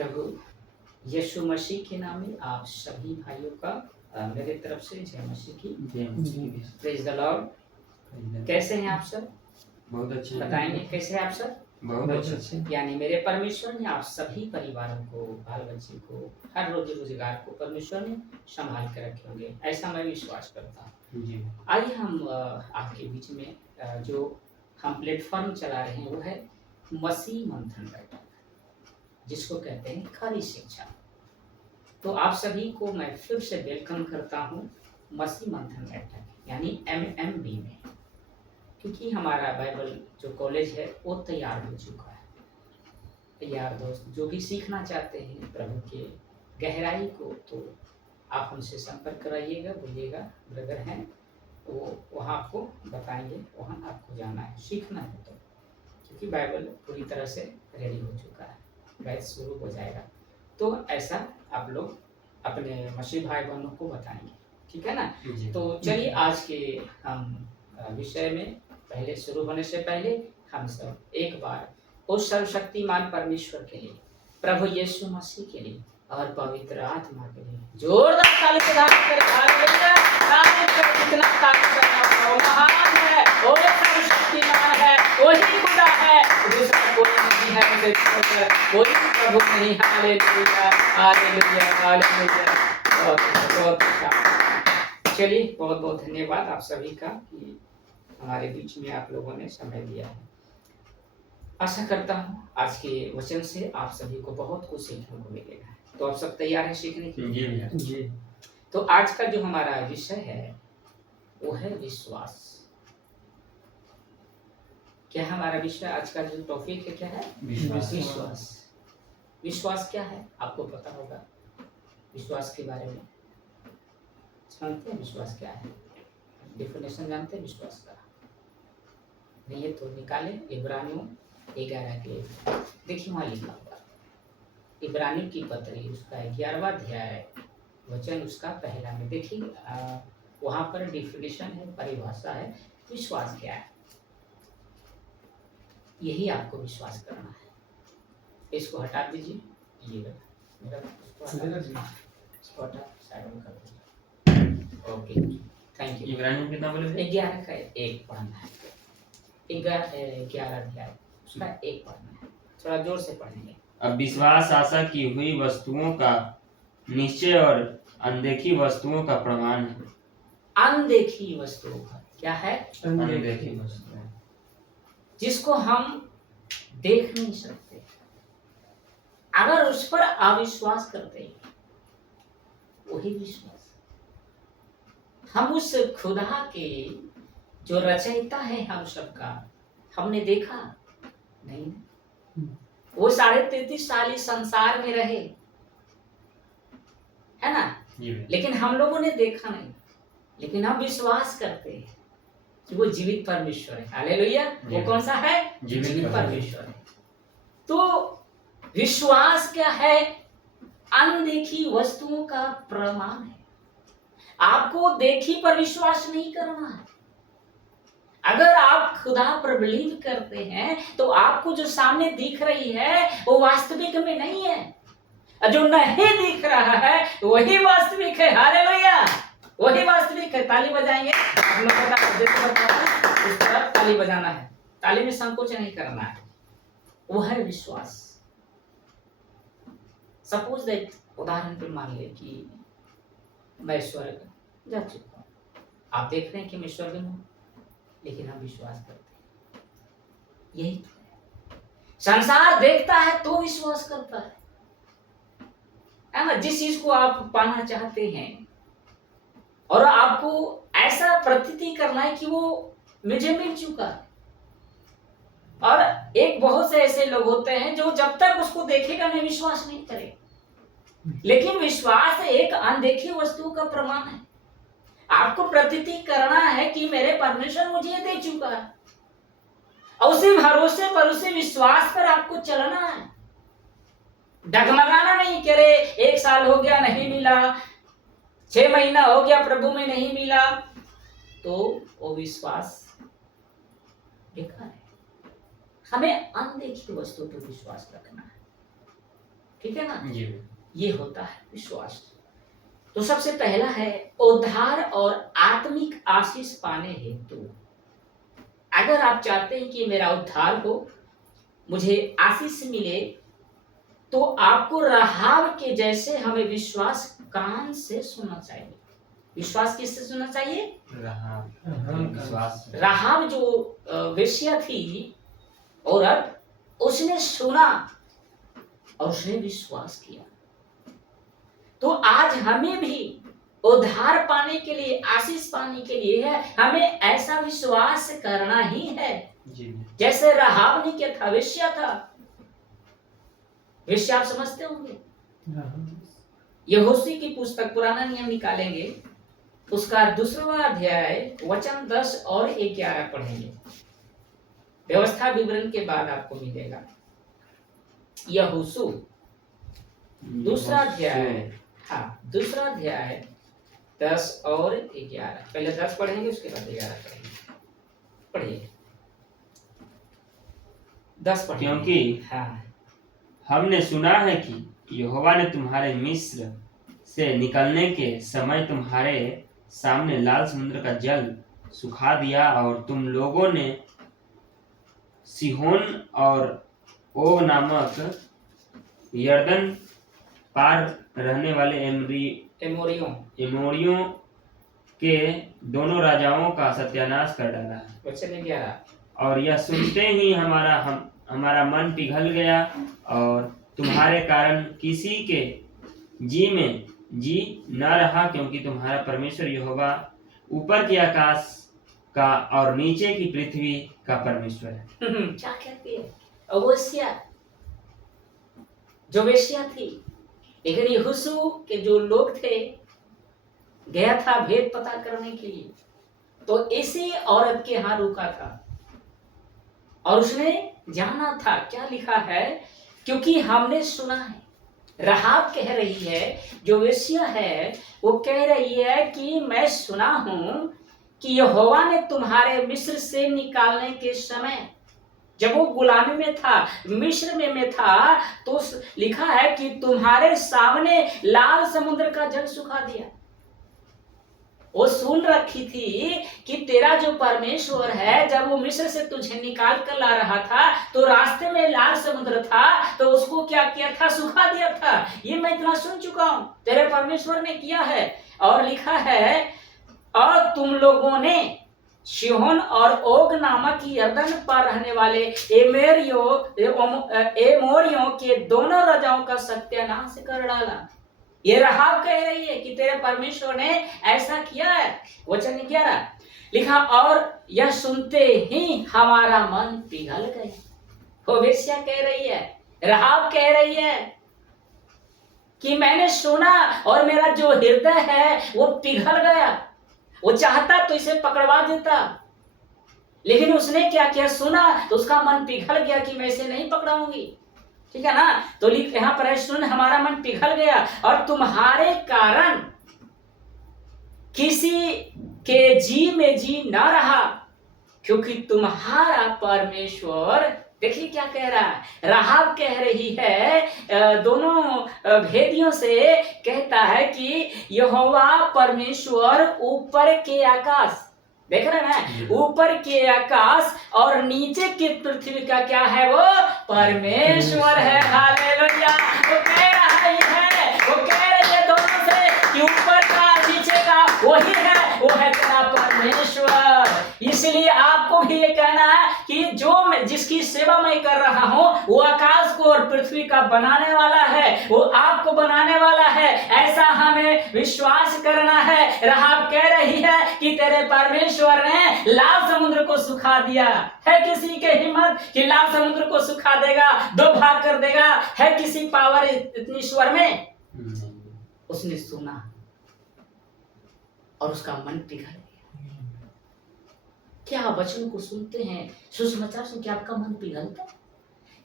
प्रभु यीशु मसीह के नाम में आप सभी भाइयों का मेरे तरफ से जय मसीह की। Praise the Lord. कैसे हैं आप सब? बहुत अच्छे। बताएंगे कैसे हैं आप सब? बहुत अच्छे। यानी मेरे परमेश्वर ने आप सभी परिवारों को, बाल बच्चे को, हर रोजी रोजगार को परमेश्वर ने संभाल के रखे होंगे, ऐसा मैं विश्वास करता हूँ जी। आइए हम आपके बीच में जो हम प्लेटफॉर्म चला रहे हैं वो है मसीह मंथन बैठक, जिसको कहते हैं खाली शिक्षा। तो आप सभी को मैं फिर से वेलकम करता हूँ मसीह मंथन बैठक यानी MMB में, क्योंकि हमारा बाइबल जो कॉलेज है वो तैयार हो चुका है। तैयार दोस्त जो भी सीखना चाहते हैं प्रभु के गहराई को, तो आप हमसे संपर्क कराइएगा, बोलिएगा ब्रदर हैं वो वहाँ आपको बताएंगे, वहाँ आपको जाना है, सीखना है। तो क्योंकि बाइबल पूरी तरह से रेडी हो चुका है, बैच शुरू हो जाएगा। तो ऐसा आप लोग अपने मसीह भाई बहनों को बताएंगे, ठीक है ना? तो चलिए आज के हम विषय में पहले शुरू होने से पहले हम सब एक बार उस सर्वशक्तिमान परमेश्वर के लिए, प्रभु यीशु मसीह के लिए और पवित्र आत्मा के लिए जोरदार ताली बजाकर हालेलुया। कितना तारीफ करना, महान है, वो सर्वशक्तिमान है, वही खुदा है, दूसरा कोई नहीं है, कोई प्रभु नहीं। Hallelujah hallelujah hallelujah. बहुत अच्छा। चलिए बहुत बहुत धन्यवाद आप सभी का कि हमारे बीच में आप लोगों ने समय दिया है। आशा करता हूँ आज के वचन से आप सभी को बहुत कुछ सीखने को मिलेगा। तो आप सब तैयार हैं सीखने के लिए? जी। तो आज का जो हमारा विषय है वो है विश्वास। क्या हमारा विषय आज का जो टॉपिक है क्या है? विश्वास। विश्वास क्या है आपको पता होगा? विश्वास के बारे में जानते हैं? विश्वास क्या है? डेफिनेशन जानते हैं विश्वास का? नहीं है तो निकाले इब्रानियों 11 के, देखिए वहाँ लिखा हुआ इब्रानियों की पत्री उसका 11वां अध्याय वचन उसका पहला में देखिए, वहाँ पर डिफिनेशन है, परिभाषा है विश्वास क्या है। यही आपको विश्वास करना है। इसको हटा दीजिए, ये मेरा इसको हटा साइड में कर दीजिए। Okay thank you. इब्रानियों कितना बोले? 11 का 1 पढ़ना है। 11 अध्याय उसका 1 पढ़ना है, थोड़ा जोर से पढ़ेंगे। अब विश्वास आशा की हुई वस्तुओं का निश्चय और अनदेखी वस्तुओं का प्रमाण है। अनदेखी वस्तुओं का क्या है? अनदेखी वस्तुएं, जिसको हम देख नहीं सकते, अगर उस पर अविश्वास करते हैं वही विश्वास। हम उस खुदा के जो रचयिता है हम सबका हमने देखा नहीं। वो 33.5 साल इस संसार में रहे, है ना? लेकिन हम लोगों ने देखा नहीं, लेकिन हम विश्वास करते हैं कि वो जीवित परमेश्वर है। हालेलुया। वो कौन सा है? जीवित परमेश्वर है। तो विश्वास क्या है? अनदेखी वस्तुओं का प्रमाण है। आपको देखी पर विश्वास नहीं करना है। अगर आप खुदा पर बिलीव करते हैं तो आपको जो सामने दिख रही है वो वास्तविक में नहीं है। जो नहीं दिख रहा है वही वास्तविक है। हालेलुया, वही वास्तविक है। ताली बजाएंगे हम लोग, इस तरह ताली बजाना है, ताली में संकोच नहीं करना है। वो है विश्वास। सपोज दैट, उदाहरण पे मान ले कि मैं स्वर्ग जा चुका हूँ, आप देख रहे हैं कि मैं स्वर्ग में हूँ, लेकिन हम विश्वास करते हैं। यही तो है। संसार देखता है तो विश्वास करता है ना? जिस चीज को आप पाना चाहते हैं और आपको ऐसा प्रतीति करना है कि वो मुझे मिल चुका है, और एक बहुत से ऐसे लोग होते हैं जो जब तक उसको देखेगा नहीं विश्वास नहीं करेगा। लेकिन विश्वास एक अनदेखी वस्तु का प्रमाण है। आपको प्रतीति करना है कि मेरे परमेश्वर मुझे ये दे चुका है, और उसी भरोसे पर, उसी विश्वास पर आपको चलना है। डगमगाना नहीं करे 1 साल हो गया नहीं मिला, 6 महीना हो गया प्रभु में नहीं मिला, तो वो विश्वास बेकार है। हमें अनदेखी वस्तु पर विश्वास रखना है। ठीक है ना। जी ये होता है विश्वास। तो सबसे पहला है उद्धार और आत्मिक आशीष पाने हेतु। अगर आप चाहते हैं कि मेरा उद्धार हो, मुझे आशीष मिले, तो आपको राहाब के जैसे हमें विश्वास कान से सुनना चाहिए। विश्वास किससे सुनना चाहिए? विश्वास। राहाब जो वेश्या थी, औरत, उसने सुना और उसने विश्वास किया। तो आज हमें भी उद्धार पाने के लिए, आशीष पाने के लिए है, हमें ऐसा विश्वास करना ही है जी। जैसे राहाब ने क्या था, वेश्या था। वेश्या आप समझते होंगे। यहोशू की पुस्तक पुराना नियम निकालेंगे, उसका 2वां अध्याय वचन 10 और 11 पढ़ेंगे। व्यवस्था विवरण के बाद आपको मिलेगा। यहोशू 2 अध्याय, हाँ 2 अध्याय 10 और 11। पहले 10 पढ़ेंगे, उसके बाद 11 पढ़ेंगे। पढ़िए 10 पढ़ेंगे। क्योंकि हाँ, हमने सुना है कि यहोवा ने तुम्हारे मिस्र से निकलने के समय तुम्हारे सामने लाल समुद्र का जल सुखा दिया, और तुम लोगों ने सिहोन और ओग नामक यरदन पार रहने वाले एमोरियों के दोनों राजाओं का सत्यानाश कर डाला है। वचन 11। और यह सुनते ही हमारा मन पिघल गया, और तुम्हारे कारण किसी के जी में जी न रहा, क्योंकि तुम्हारा परमेश्वर यहोवा ऊपर के आकाश का और नीचे की पृथ्वी का परमेश्वर है। क्या कहती है? अवश्य जो वेश्या थी, लेकिन यहोशू के जो लोग थे, गया था भेद पता करने के लिए, तो इसी औरत के यहाँ रुका था और उसने जाना था। क्या लिखा है? क्योंकि हमने सुना है। राहाब कह रही है, जो वेश्या है वो कह रही है कि मैं सुना हूं कि यहोवा ने तुम्हारे मिस्र से निकालने के समय, जब वो गुलामी में था, मिस्र में था, तो लिखा है कि तुम्हारे सामने लाल समुद्र का जल सुखा दिया। वो सुन रखी थी कि तेरा जो परमेश्वर है, जब वो मिस्र से तुझे निकाल कर ला रहा था तो रास्ते में लाल समुद्र था, तो उसको क्या किया था? सुखा दिया था। ये मैं इतना सुन चुका हूं, तेरे परमेश्वर ने किया है। और लिखा है, और तुम लोगों ने सिहोन और ओग नामक यरदन पर रहने वाले एमोरियों के दोनों राजाओं का सत्यानाश कर डाला। ये राहाब कह रही है कि तेरे परमेश्वर ने ऐसा किया है। वचन 11 लिखा, और यह सुनते ही हमारा मन पिघल गया। वो वेश्या कह रही है, राहाब कह रही है कि मैंने सुना और मेरा जो हृदय है वो पिघल गया। वो चाहता तो इसे पकड़वा देता, लेकिन उसने क्या किया? सुना तो उसका मन पिघल गया कि मैं इसे नहीं पकड़ाऊंगी। ठीक है ना। तो लिख यहां पर है, सुन हमारा मन पिघल गया और तुम्हारे कारण किसी के जी में जी न रहा, क्योंकि तुम्हारा परमेश्वर, देखिए क्या कह रहा है, राहाब कह रही है, दोनों भेदियों से कहता है कि यहोवा परमेश्वर ऊपर के आकाश, देख रहे हैं, ऊपर के आकाश और नीचे की पृथ्वी का क्या है? वो परमेश्वर है। हालेलुया। वो कह रहा है, वो कह रही है दोनों से कि ऊपर का नीचे का वही है, वो है तेरा परमेश्वर। इसलिए आपको भी ये कहना है कि जो मैं जिसकी सेवा मैं कर रहा हूं, वो आकाश को और पृथ्वी का बनाने वाला है, वो आपको बनाने वाला है। ऐसा हमें विश्वास करना है। राहाब कह रही है कि तेरे परमेश्वर ने लाल समुद्र को सुखा दिया। है किसी के हिम्मत कि लाल समुद्र को सुखा देगा, 2 भाग कर देगा? है किसी पावर इतनी स्वर में? उसने सुना और उसका मन पिघल गया। क्या वचन को सुनते हैं, सुसमाचार सुन के आपका मन पिघलता है?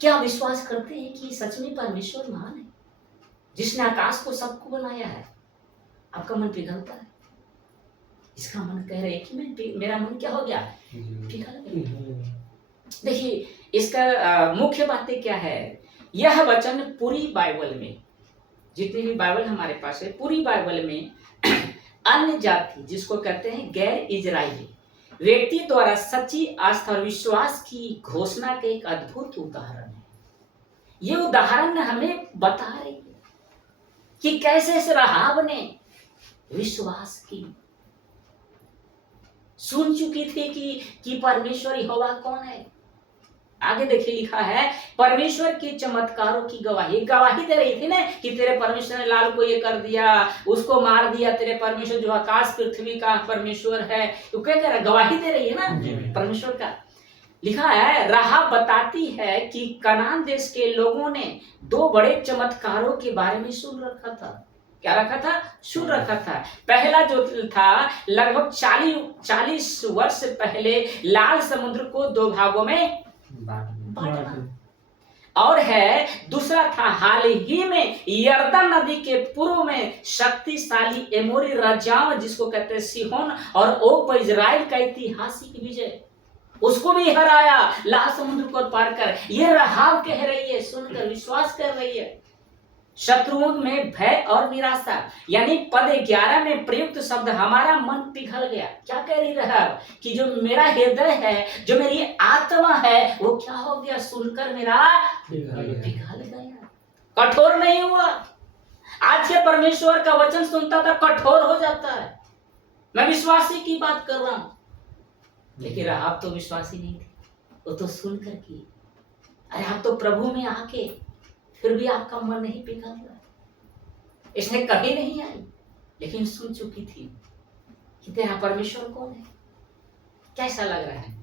क्या विश्वास करते हैं कि सच में परमेश्वर महान है, जिसने आकाश को सबको बनाया है? आपका मन पिघलता है? इसका मन कह रहे कि मेरा मन क्या हो गया? पिघल गया। देखिए इसका मुख्य बातें क्या है? यह वचन पूरी बाइबल में, जितनी भी बाइबल हमारे पास है, पूरी बाइबल में अन्य जाति जिसको कहते हैं गैर इजराइली व्यक्ति द्वारा सच्ची आस्था और विश्वास की घोषणा के एक अद्भुत उदाहरण है। ये उदाहरण हमें बता रही है कि कैसे इस राहाब ने विश्वास की, सुन चुकी थी कि परमेश्वर यहोवा कौन है। आगे देखिए लिखा है, परमेश्वर के चमत्कारों की गवाही दे रही थी ना कि तेरे परमेश्वर ने लाल को ये कर दिया, उसको मार दिया, तेरे परमेश्वर जो आकाश पृथ्वी का परमेश्वर है, तो क्या कह रहा, गवाही दे रही है ना परमेश्वर का। लिखा है, राहाब बताती है कि कनान देश के लोगों ने 2 बड़े चमत्कारों के बारे में सुन रखा था। क्या रखा था? सुन रखा था। पहला जो था, लगभग 40 वर्ष पहले लाल समुद्र को 2 भागों में बांटना, और है दूसरा था हाल ही में यरदन नदी के पूर्व में शक्तिशाली एमोरी राजाओं जिसको कहते हैं सिहोन और ओग पर इजराइल का ऐतिहासिक विजय, उसको भी हराया लाल समुद्र को पार कर। यह राहाब कह रही है, सुनकर विश्वास कर रही है। शत्रुओं में भय और निराशा, यानी पद 11 में प्रयुक्त शब्द हमारा मन पिघल गया। क्या कह रही राहाब कि जो मेरा हृदय है, जो मेरी आत्मा है, वो क्या हो गया, सुनकर मेरा पिघल गया, कठोर नहीं हुआ। आज के परमेश्वर का वचन सुनता था कठोर हो जाता है। मैं विश्वासी की बात कर रहा हूं, लेकिन राहाब तो विश्वासी नहीं थी, वो तो सुनकर की। अरे आप तो प्रभु में आके फिर भी आपका मन नहीं पिघल रहा। इसने कभी नहीं आई, लेकिन सुन चुकी थी कि तेरा परमेश्वर कौन है। कैसा लग रहा है?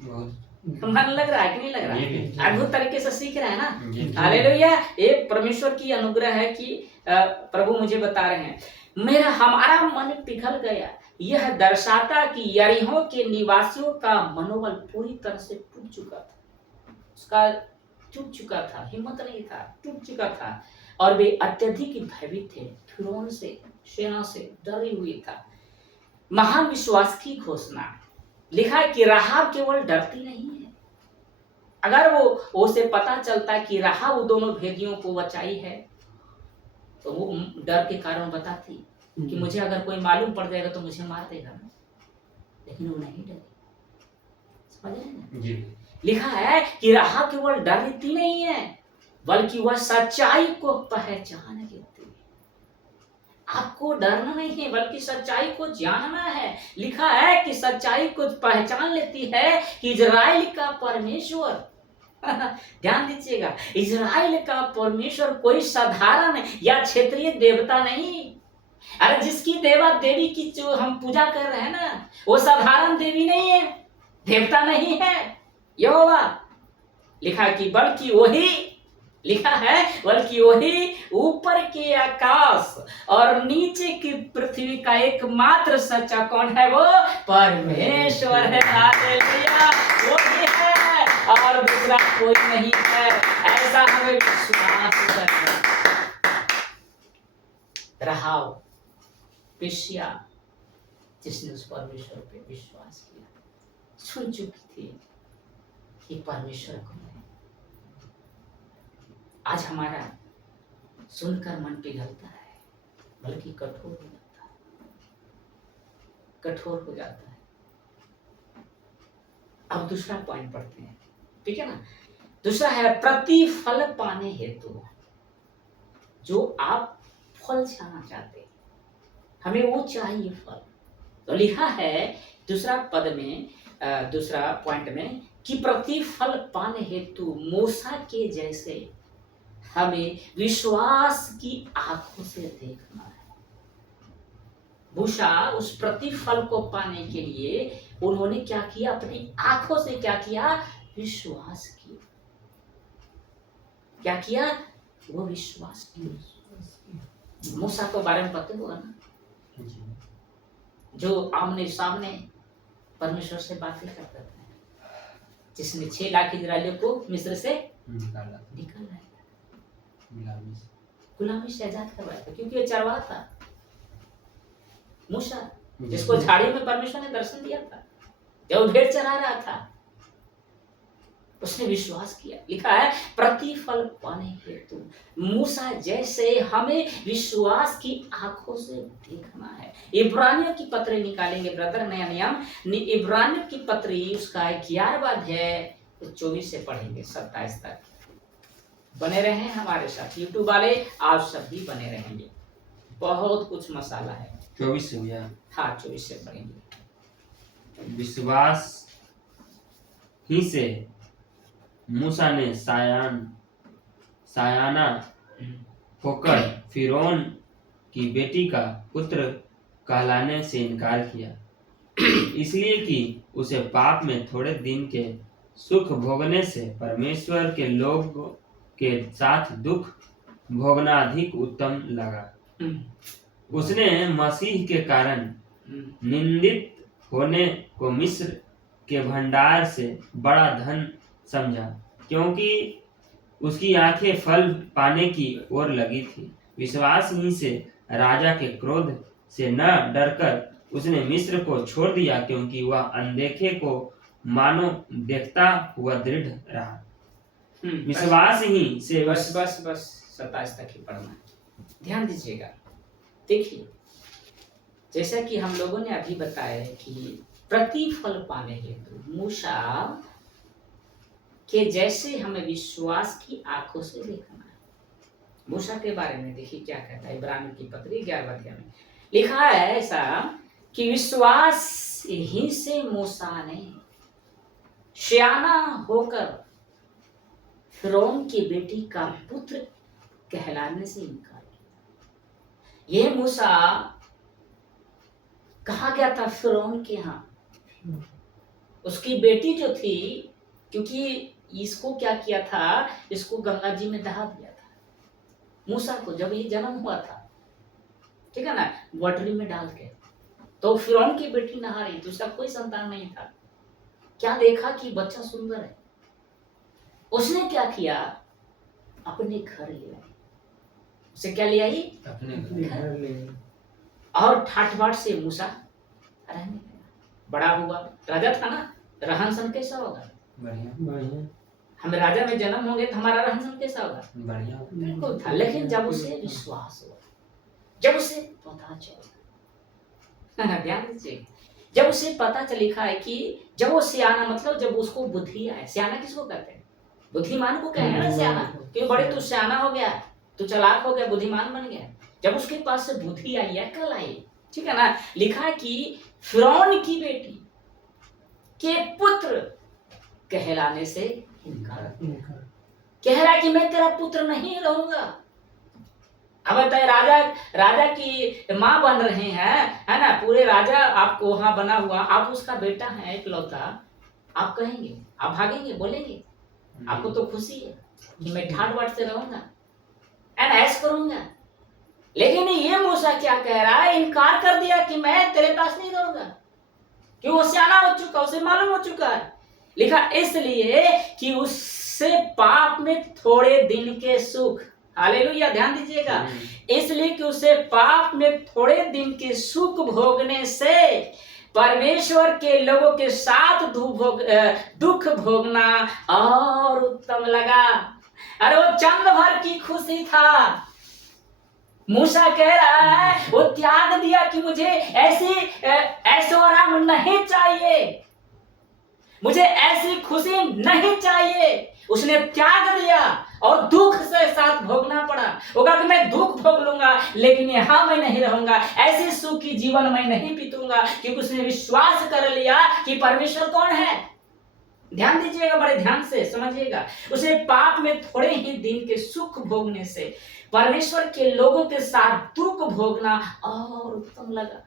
मन लग रहा है कि नहीं लग रहा है? अद्भुत तरीके से सीख रहा है ना। हालेलुया। ये परमेश्वर की अनुग्रह है कि प्रभु मुझे बता रहे हैं, हमारा मन पिघल गया। यह दर्शाता कि यरीहो के निवासियों का मनोबल पूरी तरह से टूट चुका था। उसका टूट चुका था, हिम्मत नहीं था, टूट चुका था, और वे अत्यधिक भयभीत थे, फिरौन से, सेना से डरी हुई था। महान विश्वास की घोषणा। लिखा है कि राहाब केवल डरती नहीं है। अगर वो उसे पता चलता कि राहाब वो दोनों भेदियों को बचाई है, तो वो डर के कारण बताती कि मुझे अगर कोई मालूम पड़ जाएगा तो मुझे मार देगा ना, लेकिन वो नहीं डरी। समझ रहे हैं ना? लिखा है कि राहाब केवल डरती नहीं है, बल्कि वह सच्चाई को पहचान लेती है। आपको डरना नहीं है, बल्कि सच्चाई को जानना है। लिखा है कि सच्चाई को पहचान लेती है कि इजराइल का परमेश्वर ध्यान दीजिएगा, इजराइल का परमेश्वर कोई साधारण या क्षेत्रीय देवता नहीं। अरे जिसकी देवा देवी की जो हम पूजा कर रहे हैं ना, वो साधारण देवी नहीं है, देवता नहीं है यहोवा। लिखा कि बल्कि वही, लिखा है बल्कि वही ऊपर के आकाश और नीचे की पृथ्वी का एकमात्र सच्चा कौन है? वो परमेश्वर है। हालेलुया। वो ही है और दूसरा कोई नहीं है। ऐसा हमें विश्वास करना। राहाब वेश्या जिसने उस परमेश्वर पे विश्वास किया, सुन चुकी थी कि परमेश्वर कौन है। आज हमारा सुनकर मन पिघलता है, बल्कि कठोर हो जाता है, कठोर हो जाता है। अब दूसरा पॉइंट पढ़ते हैं, ठीक है ना। दूसरा है प्रतिफल पाने हेतु। जो आप फल चाहना चाहते हैं, हमें वो चाहिए फल। तो लिखा है दूसरा पद में, दूसरा पॉइंट में कि प्रतिफल पाने हेतु मूसा के जैसे हमें विश्वास की आंखों से देखना है। मूसा उस प्रतिफल को पाने के लिए उन्होंने क्या किया? अपनी आंखों से क्या किया? विश्वास किया। क्या किया? वो विश्वास किया। मूसा को बारे में पता हुआ ना, जो आमने सामने परमेश्वर से बातें करता था, जिसने 6 लाख इजरायलियों को मिस्र से निकाला, गुलामी से आजाद करवाया था, क्योंकि वो चरवाहा था। मूसा जिसको झाड़ी में परमेश्वर ने दर्शन दिया था जब भेड़ चरा रहा था, उसने विश्वास किया। लिखा है प्रतिफल पाने हेतु मूसा जैसे हमें विश्वास की आंखों से देखना है। इब्रानियों की पत्र निकालेंगे ब्रदर, नया नियम इब्रानियों की पत्री उसका 11वां अध्याय 24 से पढ़ेंगे 27 तक। बने रहे हमारे साथ, यूट्यूब वाले आप सब भी बने रहेंगे, बहुत कुछ मसाला है। 24 से भैया। हाँ 24 से पढ़ेंगे। विश्वास ही से मूसा ने सायाना होकर फिरौन की बेटी का पुत्र कहलाने से इनकार किया, इसलिए कि उसे पाप में थोड़े दिन के सुख भोगने से परमेश्वर के लोग के साथ दुख भोगना अधिक उत्तम लगा। उसने मसीह के कारण निंदित होने को मिस्र के भंडार से बड़ा धन समझा, क्योंकि उसकी आंखें फल पाने की ओर लगी थी। विश्वास ही से राजा के क्रोध से न डरकर उसने मिस्र को छोड़ दिया, क्योंकि वह अनदेखे को मानो देखता हुआ दृढ़ रहा। विश्वास ही से बस 27 तक ही पढ़ना है, ध्यान दीजिएगा। देखिए जैसा कि हम लोगों ने अभी बताया कि प्रतिफल पाने हेतु मूसा के जैसे हमें विश्वास की आंखों से देखना है। मूसा के बारे में देखिए क्या कहता है इब्रानियों की पत्री 11वां अध्याय में। लिखा है ऐसा कि विश्वास ही से मूसा ने सियाना होकर फिरौन की बेटी का पुत्र कहलाने से इनकार किया। यह मूसा कहा गया था फिरौन के यहाँ, उसकी बेटी जो थी, क्योंकि इसको क्या किया था, इसको गंगा जी में दहा दिया था मूसा को जब ये जन्म हुआ था, ठीक है ना, वाटरी में डाल के। तो फिरौन की बेटी नहा रही थी, उसका कोई संतान नहीं था। क्या देखा कि बच्चा सुंदर है, उसने क्या किया, अपने घर ले आई। उसे क्या ले आई, अपने घर ले आई। और ठाठ बाट से मूसा रहने लगा। बड़ा हुआ, राजा था ना, रहन सहन कैसा होगा, बढ़िया। हम राजा में जन्म होंगे तो हमारा रहन सहन कैसा होगा, बढ़िया बिल्कुल था। लेकिन जब उसे विश्वास हुआ, जब उसे पता चला, ध्यान दीजिए, जब उसे पता चल, लिखा है कि जब वो सियाना, मतलब जब उसको बुद्धि आए। सियाना किसको कहते हैं, बुद्धिमान को कहते हैं ना सियाना, क्यों बड़े तू सियाना हो गया, तू चालाक हो गया, बुद्धिमान बन गया। जब उसके पास से बुद्धि आई, अकल आई, ठीक है ना, लिखा है कि फिरौन की बेटी के पुत्र कहलाने से इनकार, कह रहा है कि मैं तेरा पुत्र नहीं रहूंगा। अब बताए राजा की माँ बन रहे हैं, है ना, पूरे राजा आपको वहां बना हुआ, आप उसका बेटा है इकलौता, आप कहेंगे, आप भागेंगे, बोलेंगे, आपको तो खुशी है कि मैं ठाट बाट से रहूंगा एंड ऐश करूंगा। लेकिन ये मूसा क्या कह रहा है, इनकार कर दिया कि मैं तेरे पास नहीं रहूंगा, क्यों, वो सियाना हो चुका, उसे मालूम हो चुका है। लिखा इसलिए कि उससे पाप में थोड़े दिन के सुख, हालेलुया, ध्यान दीजिएगा, इसलिए कि उसे पाप में थोड़े दिन के सुख भोगने से परमेश्वर के लोगों के साथ दुख भोगना और उत्तम लगा। अरे वो चंद भर की खुशी था। मूसा कह रहा है, वो त्याग दिया कि मुझे ऐशोआराम नहीं चाहिए, मुझे ऐसी खुशी नहीं चाहिए। उसने त्याग दिया और दुख से साथ भोगना पड़ा। वो कहा कि मैं दुख भोग लूंगा, लेकिन यहां मैं नहीं रहूंगा, ऐसे सुखी जीवन मैं नहीं बीतूंगा, क्योंकि उसने विश्वास कर लिया कि परमेश्वर कौन है। ध्यान दीजिएगा, बड़े ध्यान से समझिएगा। उसे पाप में थोड़े ही दिन के सुख भोगने से परमेश्वर के लोगों के साथ दुख भोगना और उत्तम लगा।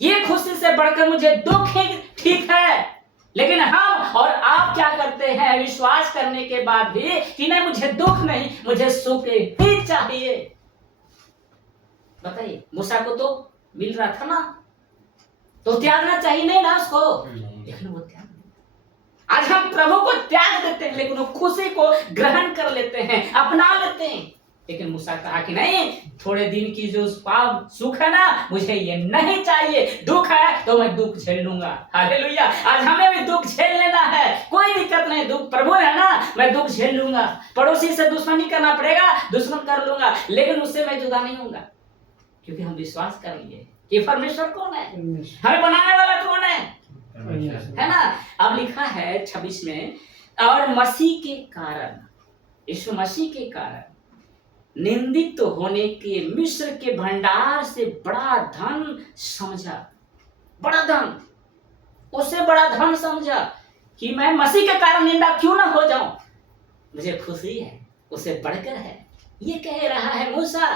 ये खुशी से बढ़कर मुझे दुख ही ठीक है। लेकिन हम और आप क्या करते हैं, विश्वास करने के बाद भी कि नहीं, मुझे दुख नहीं, मुझे सुख ही चाहिए। बताइए, मूसा को तो मिल रहा था ना, तो त्यागना चाहिए नहीं ना उसको, लेकिन वो त्याग। आज हम प्रभु को त्याग देते हैं, लेकिन वो खुशी को ग्रहण कर लेते हैं, अपना लेते हैं। लेकिन मूसा कहा कि नहीं, थोड़े दिन की जो पाप सुख है ना, मुझे ये नहीं चाहिए। दुख है तो मैं दुख झेल लूंगा। हालेलुया। आज हमें भी दुख झेल लेना है, कोई दिक्कत नहीं, दुख प्रभु है ना, मैं दुख झेल लूंगा। पड़ोसी से दुश्मनी करना पड़ेगा, दुश्मन कर लूंगा, लेकिन उससे मैं जुदा नहीं होऊंगा, क्योंकि हम विश्वास कर लिए कि परमेश्वर कौन है, हमें बनाने वाला कौन है ना। अब लिखा है 26 में, और मसीह के कारण, यीशु मसीह के कारण निंदित तो होने के मिस्र के भंडार से बड़ा धन समझा। बड़ा धन, उससे बड़ा धन समझा कि मैं मसीह के कारण निंदा क्यों ना हो जाऊं, मुझे खुशी है, उससे बढ़कर है, ये कह रहा है मूसा।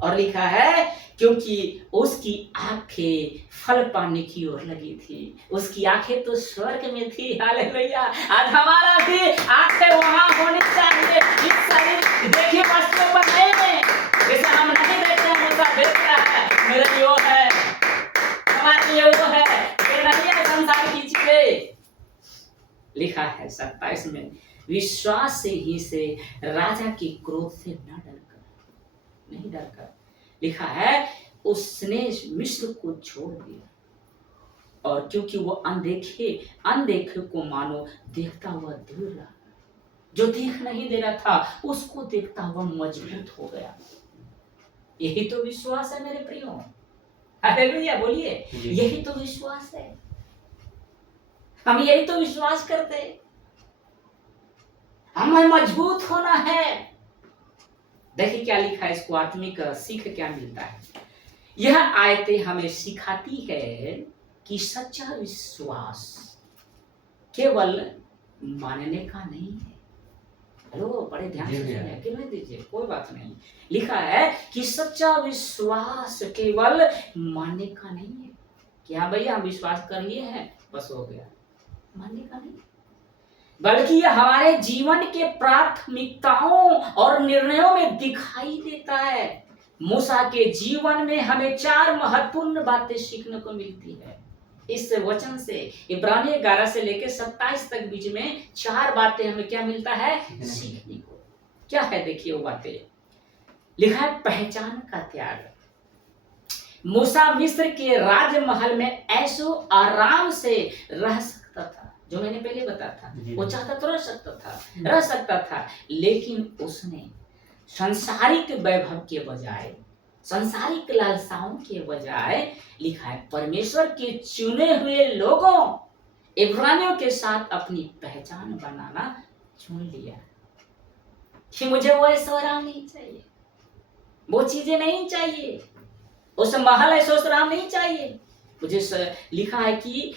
और लिखा है क्योंकि उसकी आंखें फल पाने की ओर लगी थी, उसकी आंखें तो स्वर्ग में थी। हालेलुया। आज हमारा भी आंखें वहां होनी चाहिए। इस शरीर देखिए वस्तुओं पर नहीं, जैसे हम नहीं देखते हैं, मूसा देख रहा है, मेरे लिए वो है, हमारे लिए वो है, ये नहीं है संसार की चीजें। लिखा है 27 में, विश्वास से ही से राजा के क्रोध से न डरकर, नहीं डरकर, लिखा है उसने मिस्र को छोड़ दिया, और क्योंकि वो अनदेखे को मानो देखता हुआ दूर रहा, जो देख नहीं दे रहा था उसको देखता हुआ मजबूत हो गया। यही तो विश्वास है मेरे प्रियो। हालेलुया बोलिए, यही तो विश्वास है। हम यही तो विश्वास करते, हमें मजबूत होना है। देखिए क्या लिखा है, इसको आत्मिक सीख क्या मिलता है। यह आयतें हमें सिखाती है कि सच्चा विश्वास केवल मानने का नहीं है। हेलो, बड़े ध्यान से सुनिए, कि नहीं दीजिए, कोई बात नहीं। लिखा है कि सच्चा विश्वास केवल मानने का नहीं है कि हाँ भैया हम विश्वास कर लिए हैं बस हो गया, मानने का नहीं, बल्कि यह हमारे जीवन के प्राथमिकताओं और निर्णयों में दिखाई देता है। मूसा के जीवन में हमें 4 महत्वपूर्ण बातें सीखने को मिलती है। इस वचन से इब्रानी 11 से लेकर 27 तक बीच में 4 बातें हमें क्या मिलता है, सीखने को। क्या है देखिए वो बातें। लिखा है पहचान का त्याग। मूसा मिस्र के राजमहल में ऐशो आराम से रह सकता था, जो मैंने पहले बताया था, वो चाहता तो रह सकता था, लेकिन उसने सांसारिक वैभव के बजाय, सांसारिक लालसाओं के बजाय, लिखा है परमेश्वर के चुने हुए लोगों इब्रानियों के साथ अपनी पहचान बनाना चुन लिया कि मुझे वो ऐश्वर्य नहीं चाहिए, वो चीजें नहीं चाहिए, उस महल ऐश्वर्य नहीं चाहिए। मुझे लिखा है कि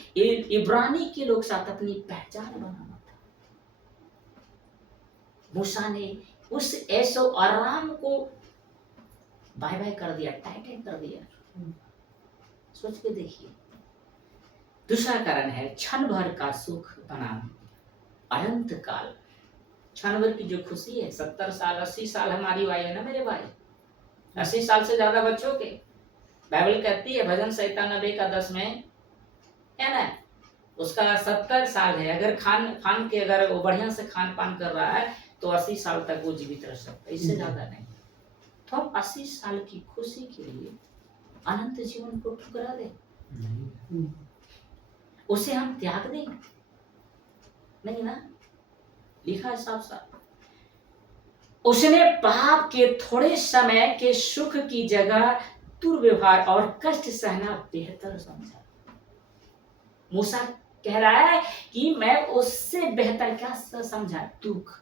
इब्रानी के लोग साथ अपनी पहचान बनाना था। मूसा ने उस ऐशो आराम को बाय बाय कर दिया, टाइट कर दिया। सोच के देखिए। दूसरा कारण है क्षण भर का सुख बनाना, अनंत काल। क्षण भर की जो खुशी है, 70 साल 80 साल हमारी आयु है ना मेरे भाई, 80 साल से ज्यादा बच्चों के। बाइबल कहती है भजन संहिता 90 का 10 में है ना, उसका 70 साल है, अगर खान के अगर वो बढ़िया से खान पान कर रहा है तो 80 साल तक वो जीवित रह सकता है, इससे ज्यादा नहीं। तो हम 80 साल की खुशी के लिए अनंत जीवन को ठुकरा दें, उसे हम त्याग दें? नहीं ना, लिखा है साफ साफ। उसने पाप के थोड़े समय के सुख की जगह दुर्व्यवहार और कष्ट सहना बेहतर समझा। मूसा कह रहा है कि मैं उससे बेहतर क्या समझा, दुख।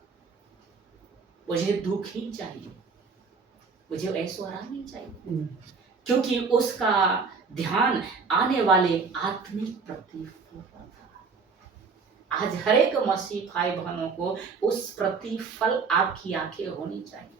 मुझे दुख ही चाहिए, मुझे ऐश्वर्य नहीं चाहिए, क्योंकि उसका ध्यान आने वाले आत्मिक प्रतिफल पर था। आज हर एक मसीह भाई बहनों को उस प्रतिफल आपकी आंखें होनी चाहिए।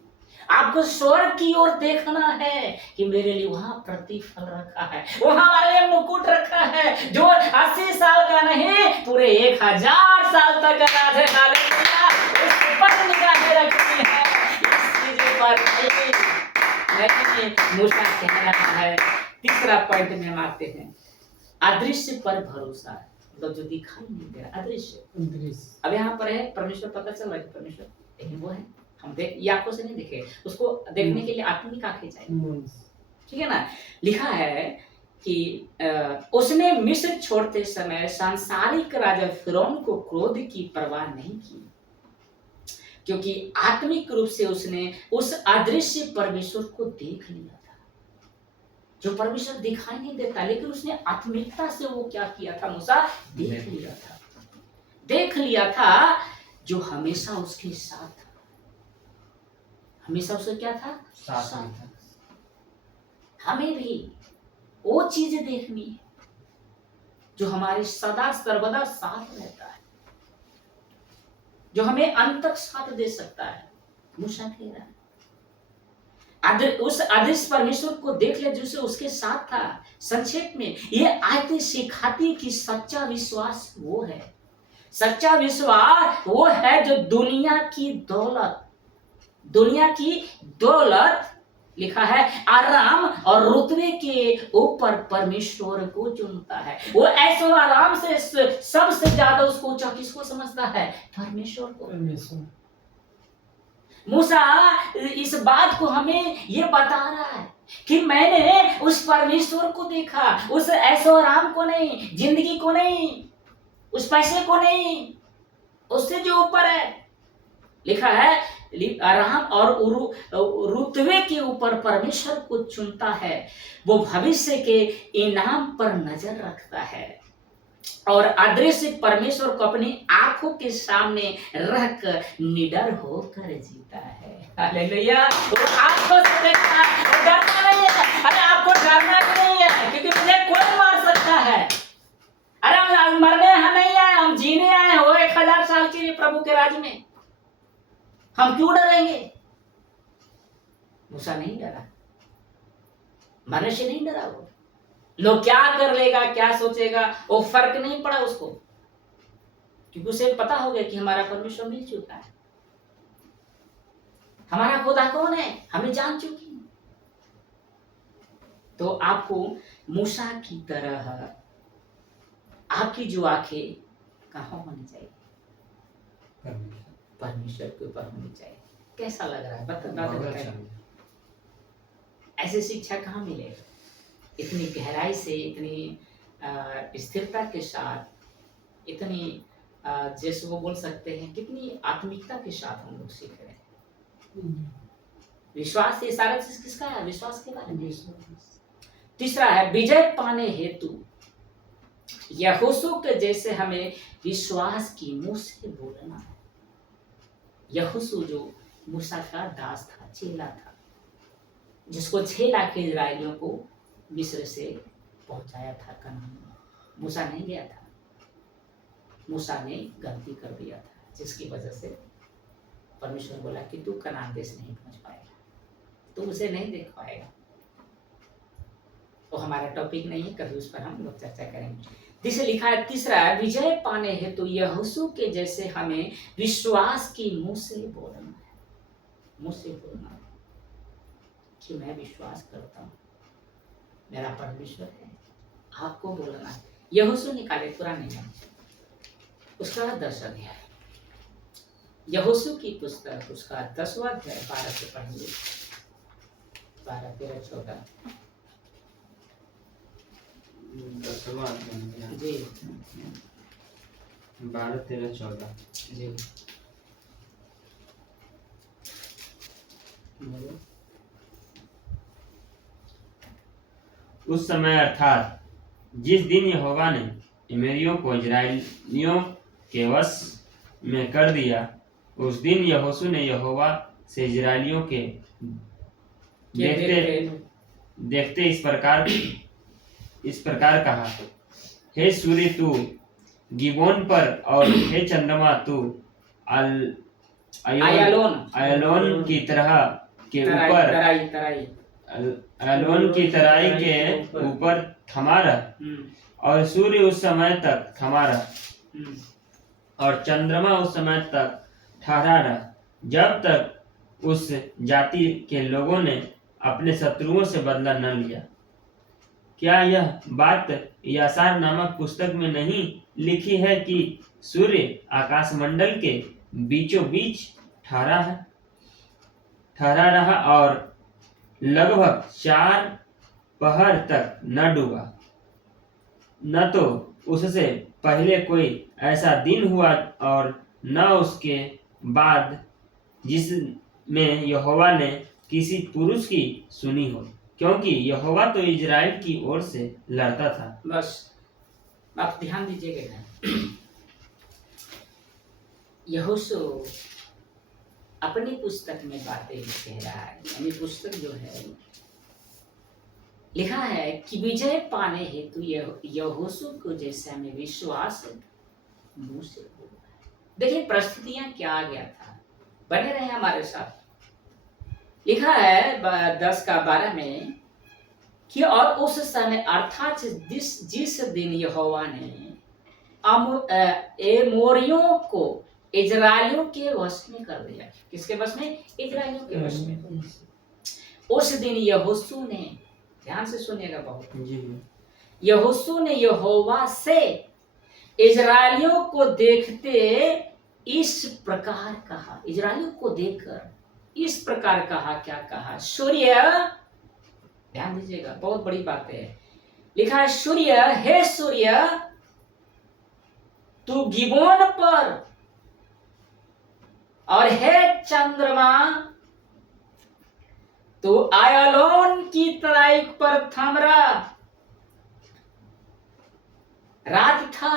आपको स्वर्ग की ओर देखना है कि मेरे लिए वहां प्रतिफल रखा है, वहां हमारे लिए मुकुट रखा है, जो 80 साल का नहीं पूरे 1000 साल तक का राज है। हालेलुया, उस पर निगाहें रखनी है, इस चीज पर नहीं। मूसा कह रहा है, तीसरा पॉइंट में हम आते हैं, अदृश्य पर भरोसा है, मतलब जो दिखाई नहीं दे रहा, अदृश्य। अब यहाँ पर है परमेश्वर, पता चल रहा है परमेश्वर, लेकिन वो है हम देख ये आंखों से नहीं देखे, उसको देखने के लिए आत्मिक आंखें चाहिए, ठीक है ना। लिखा है कि उसने मिस्र छोड़ते समय सांसारिक राजा फिरौन को क्रोध की परवाह नहीं की, क्योंकि आत्मिक रूप से उसने उस अदृश्य परमेश्वर को देख लिया था। जो परमेश्वर दिखाई नहीं देता, लेकिन उसने आत्मिकता से वो क्या किया था, मूसा देख लिया था, जो हमेशा उसके साथ था, हमेशा उसके क्या था, साथ था। हमें भी वो चीजें देखनी है जो हमारे सदा सर्वदा साथ रहता है, जो हमें अंत तक साथ दे सकता है। मूसा कह रहा है उस अदृश्य परमेश्वर को देख ले जो उसके साथ था। संक्षेप में ये आयतें सिखाती कि सच्चा विश्वास वो है, सच्चा विश्वास वो है जो दुनिया की दौलत लिखा है आराम और रुतबे के ऊपर परमेश्वर को चुनता है। वो ऐसा आराम से सबसे ज्यादा उसको ऊंचा किसको समझता है, परमेश्वर को। मूसा इस बात को हमें ये बता रहा है कि मैंने उस परमेश्वर को देखा, उस ऐशोआराम को नहीं, जिंदगी को नहीं, उस पैसे को नहीं, उससे जो ऊपर है। लिखा है आराम और रुतबे के ऊपर परमेश्वर को चुनता है, वो भविष्य के इनाम पर नजर रखता है और अदृश्य परमेश्वर को अपनी आंखों के सामने रखकर निडर होकर जीता है। हालेलुया। वो आंखों से देखता है, वो डरता नहीं है। अरे आपको डरना भी नहीं है, क्योंकि मुझे कोई मार सकता है। अरे हम मरने यहाँ नहीं आए, हम जीने आए हो 1000 साल के लिए प्रभु के राज में। हम क्यों डरेंगे? मूसा नहीं डरा, मरने से नहीं डरा। वो लोग क्या कर लेगा, क्या सोचेगा, वो फर्क नहीं पड़ा उसको, क्योंकि उसे पता हो गया कि हमारा परमेश्वर मिल चुका है, हमारा खुदा कौन है, हमें जान चुकी। तो आपको मूसा की तरह आपकी जो आंखें कहाँ होनी चाहिए, परमेश्वर के ऊपर होनी चाहिए। कैसा लग रहा है बता। ऐसी शिक्षा कहाँ मिलेगा, इतनी गहराई से, इतनी स्थिरता के साथ, इतनी जैसे वो बोल सकते हैं कितनी आत्मिकता के साथ हम लोग सीख रहे हैं। विश्वास, ये सारा चीज किसका है, विश्वास के बारे में। तीसरा है विजय पाने हेतु यहोशू के जैसे हमें विश्वास की मुंह से बोलना है। यहोशू जो मूसा का दास था, चेला था, जिसको 6 लाख इजराइलियों को मिस्र से पहुंचाया था कनान में। मूसा नहीं गया था, मूसा ने गलती कर दिया था, जिसकी वजह से परमेश्वर बोला कि तू कनान देश नहीं पहुंच पाएगा, तू उसे नहीं देख पाएगा। वो हमारा टॉपिक नहीं है, कभी उस पर हम लोग चर्चा करेंगे। जिसे लिखा है तीसरा है विजय पाने हेतु तो यहोशू के जैसे हमें विश्वास की मुंह से बोलना है, मुंह से बोलना है कि मैं विश्वास करता हूँ मेरा परमेश्वर है। आपको बोलना है। यहोशू निकाले पुराने नियम, उसका 10 अध्याय, यहोशू की पुस्तक उसका 10वां अध्याय 12 से पढ़ेंगे, 12, 13, 14 जी, 12, 13, 14 जी। उस समय अर्थात जिस दिन यहोवा ने इमेरियों को इजराइलियों के वश में कर दिया, उस दिन यहोशू ने यहोवा से इजराइलियों के देखते इस प्रकार कहा, हे सूर्य तू गिबोन पर और हे चंद्रमा तू अयलोन की तरह के ऊपर, अयलोन की तराई के ऊपर थमा रह, और सूर्य उस समय तक थमा रह और चंद्रमा उस समय तक ठहरा रह, जब तक उस जाति के लोगों ने अपने शत्रुओं से बदला न लिया। क्या यह बात यासार नामक पुस्तक में नहीं लिखी है कि सूर्य आकाशमंडल के बीचों बीच ठहरा है ठहरा रहा और लगभग 4 पहर तक न डूबा। न तो उससे पहले कोई ऐसा दिन हुआ और न उसके बाद जिसमें यहोवा ने किसी पुरुष की सुनी हो, क्योंकि यहोवा तो इजराइल की ओर से लड़ता था। बस आप ध्यान दीजिएगा, यहोशू अपनी पुस्तक में बातें कह रहा है, यानी पुस्तक जो है लिखा है कि विजय पाने हेतु यहोशू को जैसा में विश्वास मुंह से बोला। देखिए परिस्थितियां क्या आ गया था, बने रहे हमारे साथ। लिखा है 10:12 में कि और उस समय अर्थात जिस दिन यहोवा ने एमोरियों को इजराइलियों के वश में कर दिया। किसके वश में? इजराइलियों के वश में। उस दिन यहोशू ने, ध्यान से सुनिएगा बहुत, यहोशू ने यहोवा से इजराइलियों को देखते इस प्रकार कहा। इजराइलियों को देखकर इस प्रकार कहा। क्या कहा? सूर्य, ध्यान दीजिएगा बहुत बड़ी बात है। लिखा है सूर्य, हे सूर्य तू गिबोन पर, और हे चंद्रमा तू आयलोन की तराई पर थम रहा। रात था,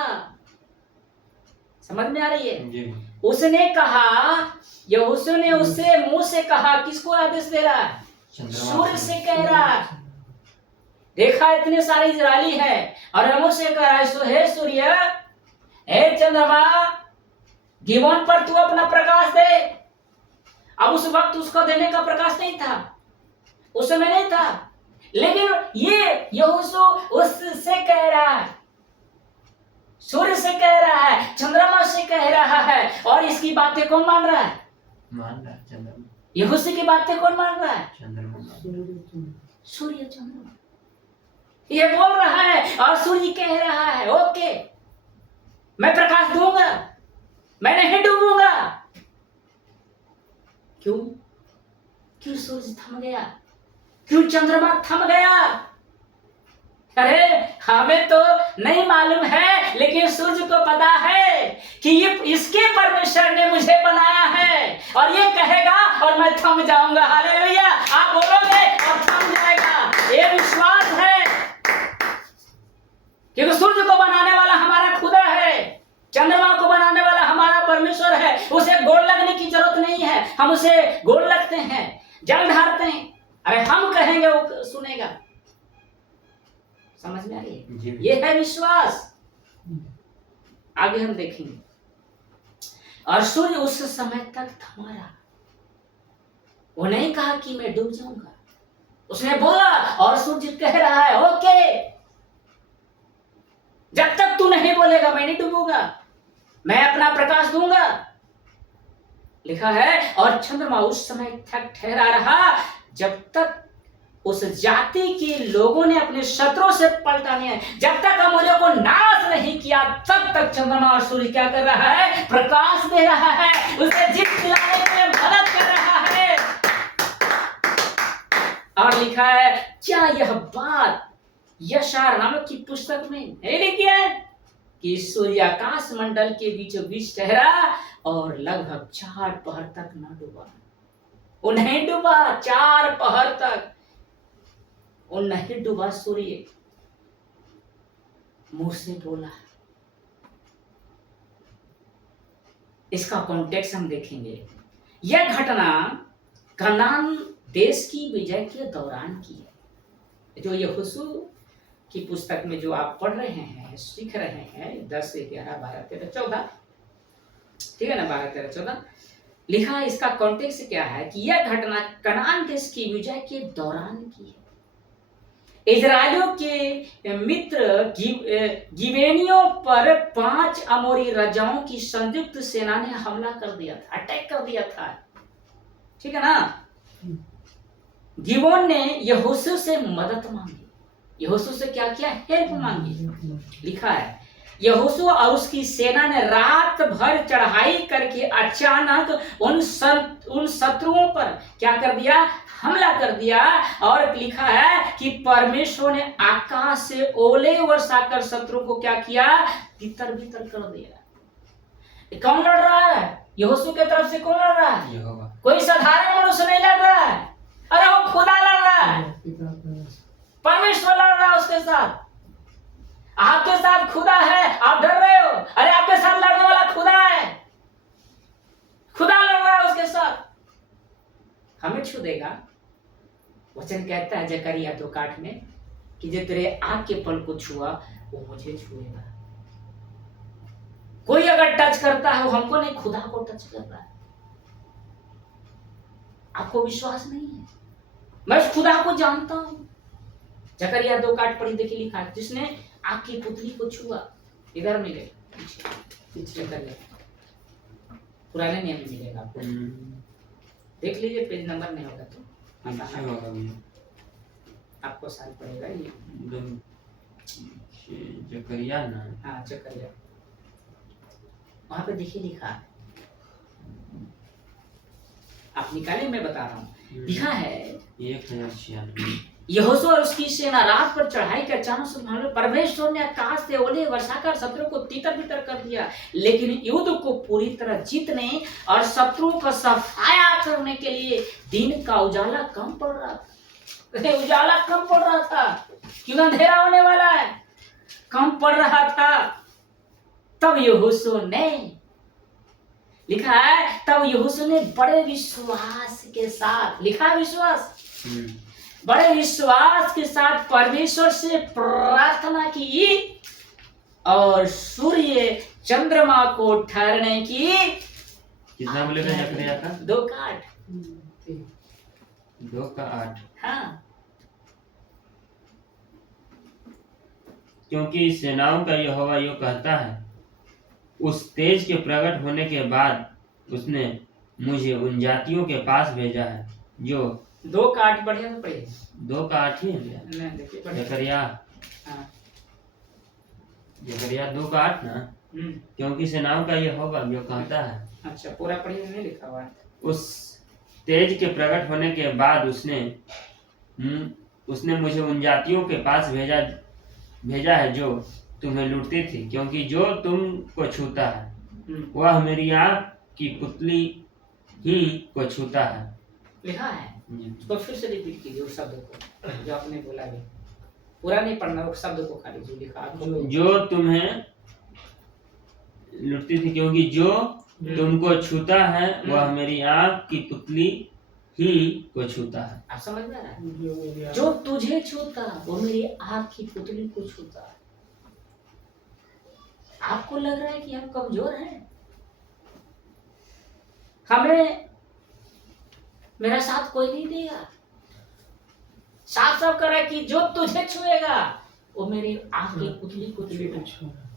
समझ में आ रही है जी। उसने कहा, यहोशू ने उससे मुंह से कहा, किसको आदेश दे रहा है? सूर्य से कह रहा है। देखा इतने सारे इजरायली है और हम से कह रहा है, हे सूर्य, हे चंद्रमा, गिबोन पर तू अपना प्रकाश दे। अब उस वक्त उसको देने का प्रकाश नहीं था, उस समय नहीं था, लेकिन ये यहोशू उससे कह रहा है, सूर्य से कह रहा है, चंद्रमा से कह रहा है। और इसकी बातें कौन मान रहा है? मान रहा है चंद्रमा। यहोशू की बातें कौन मान रहा है? चंद्रमा। सूर्य, चंद्रमा ये बोल रहा है और सूर्य कह रहा है, ओके मैं प्रकाश दूंगा, मैं नहीं डूबूंगा। क्यों? क्यों सूर्य थम गया? क्यों चंद्रमा थम गया? अरे हमें तो नहीं मालूम है, लेकिन सूर्य को पता है कि ये इसके परमेश्वर ने मुझे बनाया है और ये कहेगा और मैं थम जाऊंगा। हालेलुया! आप बोलोगे और थम जाएगा, ये विश्वास है। क्योंकि सूर्य को बनाने वाला हमारा खुदा है, चंद्रमा को बनाने वाला हमारा परमेश्वर है। उसे गोड़ लगने की जरूरत नहीं है, हम उसे गोड़ लगते हैं, जल ढारते हैं। अरे हम कहेंगे वो सुनेगा। समझ में आ रही है? ये है विश्वास। आगे हम देखेंगे। और सूर्य उस समय तक थमा रहा, वो नहीं कहा कि मैं डूब जाऊंगा। उसने बोला और सूर्य कह रहा है, ओके जब तक तू नहीं बोलेगा मैं नहीं डूबूंगा, मैं अपना प्रकाश दूंगा। लिखा है और चंद्रमा उस समय तक ठहरा रहा जब तक उस जाति के लोगों ने अपने शत्रुओं से पलटा नहीं है। जब तक अमोरियों को नाश नहीं किया तब तक चंद्रमा और सूर्य क्या कर रहा है? प्रकाश दे रहा है, उसे जीत दिलाने में मदद कर रहा है। और लिखा है, क्या यह बात यशायाह नामक की पुस्तक में नहीं लिखी है कि सूर्य आकाश मंडल के बीचों बीच ठहरा और लगभग 4 पहर तक न डूबा। वो नहीं डूबा 4 पहर तक, वो नहीं डूबा। सूर्य मुंह से बोला। इसका कॉन्टेक्स्ट हम देखेंगे। यह घटना कनान देश की विजय के दौरान की है। जो यहोशू की पुस्तक में जो आप पढ़ रहे हैं, सीख रहे हैं, 10 से 11 12 13 14, ठीक है ना, 12 13 14 लिखा है। इसका कॉन्टेक्स्ट क्या है कि यह घटना कनान देश की विजय के दौरान की है। इजराइलियों के मित्र गिबेनियों पर 5 अमोरी राजाओं की संयुक्त सेना ने हमला कर दिया था, अटैक कर दिया था, ठीक है ना। गिबोन ने यहोशू से मदद मांगी। यहोशू से क्या किया? हेल्प मांगी। लिखा है यहोशू और उसकी सेना ने रात भर चढ़ाई करके अचानक उन शत्रुओं पर क्या कर दिया, हमला कर दिया। और लिखा है कि परमेश्वर ने आकाश से ओले वर्षा कर शत्रुओं को क्या किया, तितर बितर कर दिया। कौन लड़ रहा है? यहोशू के तरफ से कौन लड़ रहा है? यहोवा। कोई साधारण मनुष्य नहीं लड़ रहा है, अरे वो खुदा लड़ रहा है, परमेश्वर लड़ रहा है उसके साथ। आपके साथ खुदा है, आप डर रहे हो, अरे आपके साथ लड़ने वाला खुदा है, खुदा लड़ रहा है उसके साथ, हमें छू देगा। वचन कहता है जकरिया 2:8 में कि जो तेरे आँख के पल को छुआ वो मुझे छुएगा। कोई अगर टच करता है वो हमको नहीं, खुदा को टच कर रहा है। आपको विश्वास नहीं है? मैं उस खुदा को जानता हूं। जकरिया 2:8 पढ़ी देखिए, लिखा है जिसने आँख की पुतली को छुआ। इधर मिले पीछे पुराने नियम में मिलेगा आपको, देख लीजिए, पेज नंबर नहीं होगा तो आपको साल पड़ेगा ये जकरिया ना। हाँ जकरिया, वहां पे देखिए लिखा है, आप निकाले, मैं बता रहा हूँ। लिखा है 1096। यहोशू और उसकी सेना रात पर चढ़ाई के अचानक से परमेश्वर ने आकाश से ओले वर्षा कर शत्रुओं को तितर बितर कर दिया। लेकिन युद्ध को पूरी तरह जीतने और शत्रुओं का सफाया करने के लिए दिन का उजाला कम पड़ रहा था। उजाला कम पड़ रहा था क्यों, अंधेरा होने वाला है, कम पड़ रहा था। तब यहोशू ने, लिखा है तब यहोशू ने बड़े विश्वास के साथ, लिखा है विश्वास, बड़े विश्वास के साथ परमेश्वर से प्रार्थना की और सूर्य चंद्रमा को ठहरने की। कितना बोलेगा जकरिया का? 2:8। 2:8। हाँ, क्योंकि सेनाओं का यहोवा यो कहता है, उस तेज के प्रकट होने के बाद उसने मुझे उन जातियों के पास भेजा है जो 2:8 बढ़िया से पढ़िए। 2:8 ही है जकरिया। हाँ। जकरिया 2:8 ना। क्योंकि सेनाओं का यहोवा यो कहता है। अच्छा, पूरा पढ़िए, नहीं लिखा हुआ है। उस तेज के प्रकट होने के बाद उसने मुझे उन जातियों के पास भेजा है जो तुम्हें लूटती थी, क्योंकि जो तुमको छूता है वह मेरी आँख की पुतली ही को छूता है। लिखा है, तो फिर से रिपीट कीजिए उस शब्द को जो आपने बोला है, पूरा नहीं पढ़ना, उस शब्द को खाली जो लिखा है। जो तुम्हें लूटती थी, क्योंकि जो तुमको छूता है वह मेरी आँख की पुतली ही को छूता है। आप समझ में आ रहा है? जो तुझे छूता वो मेरी आँख की पुतली को छूता है। आपको लग रहा है कि हम कमजोर हैं, हमें मेरा साथ कोई नहीं देगा। साफ साफ कर रहा है कि जो तुझे छुएगा वो मेरी आँख की पुतली को छूएगा।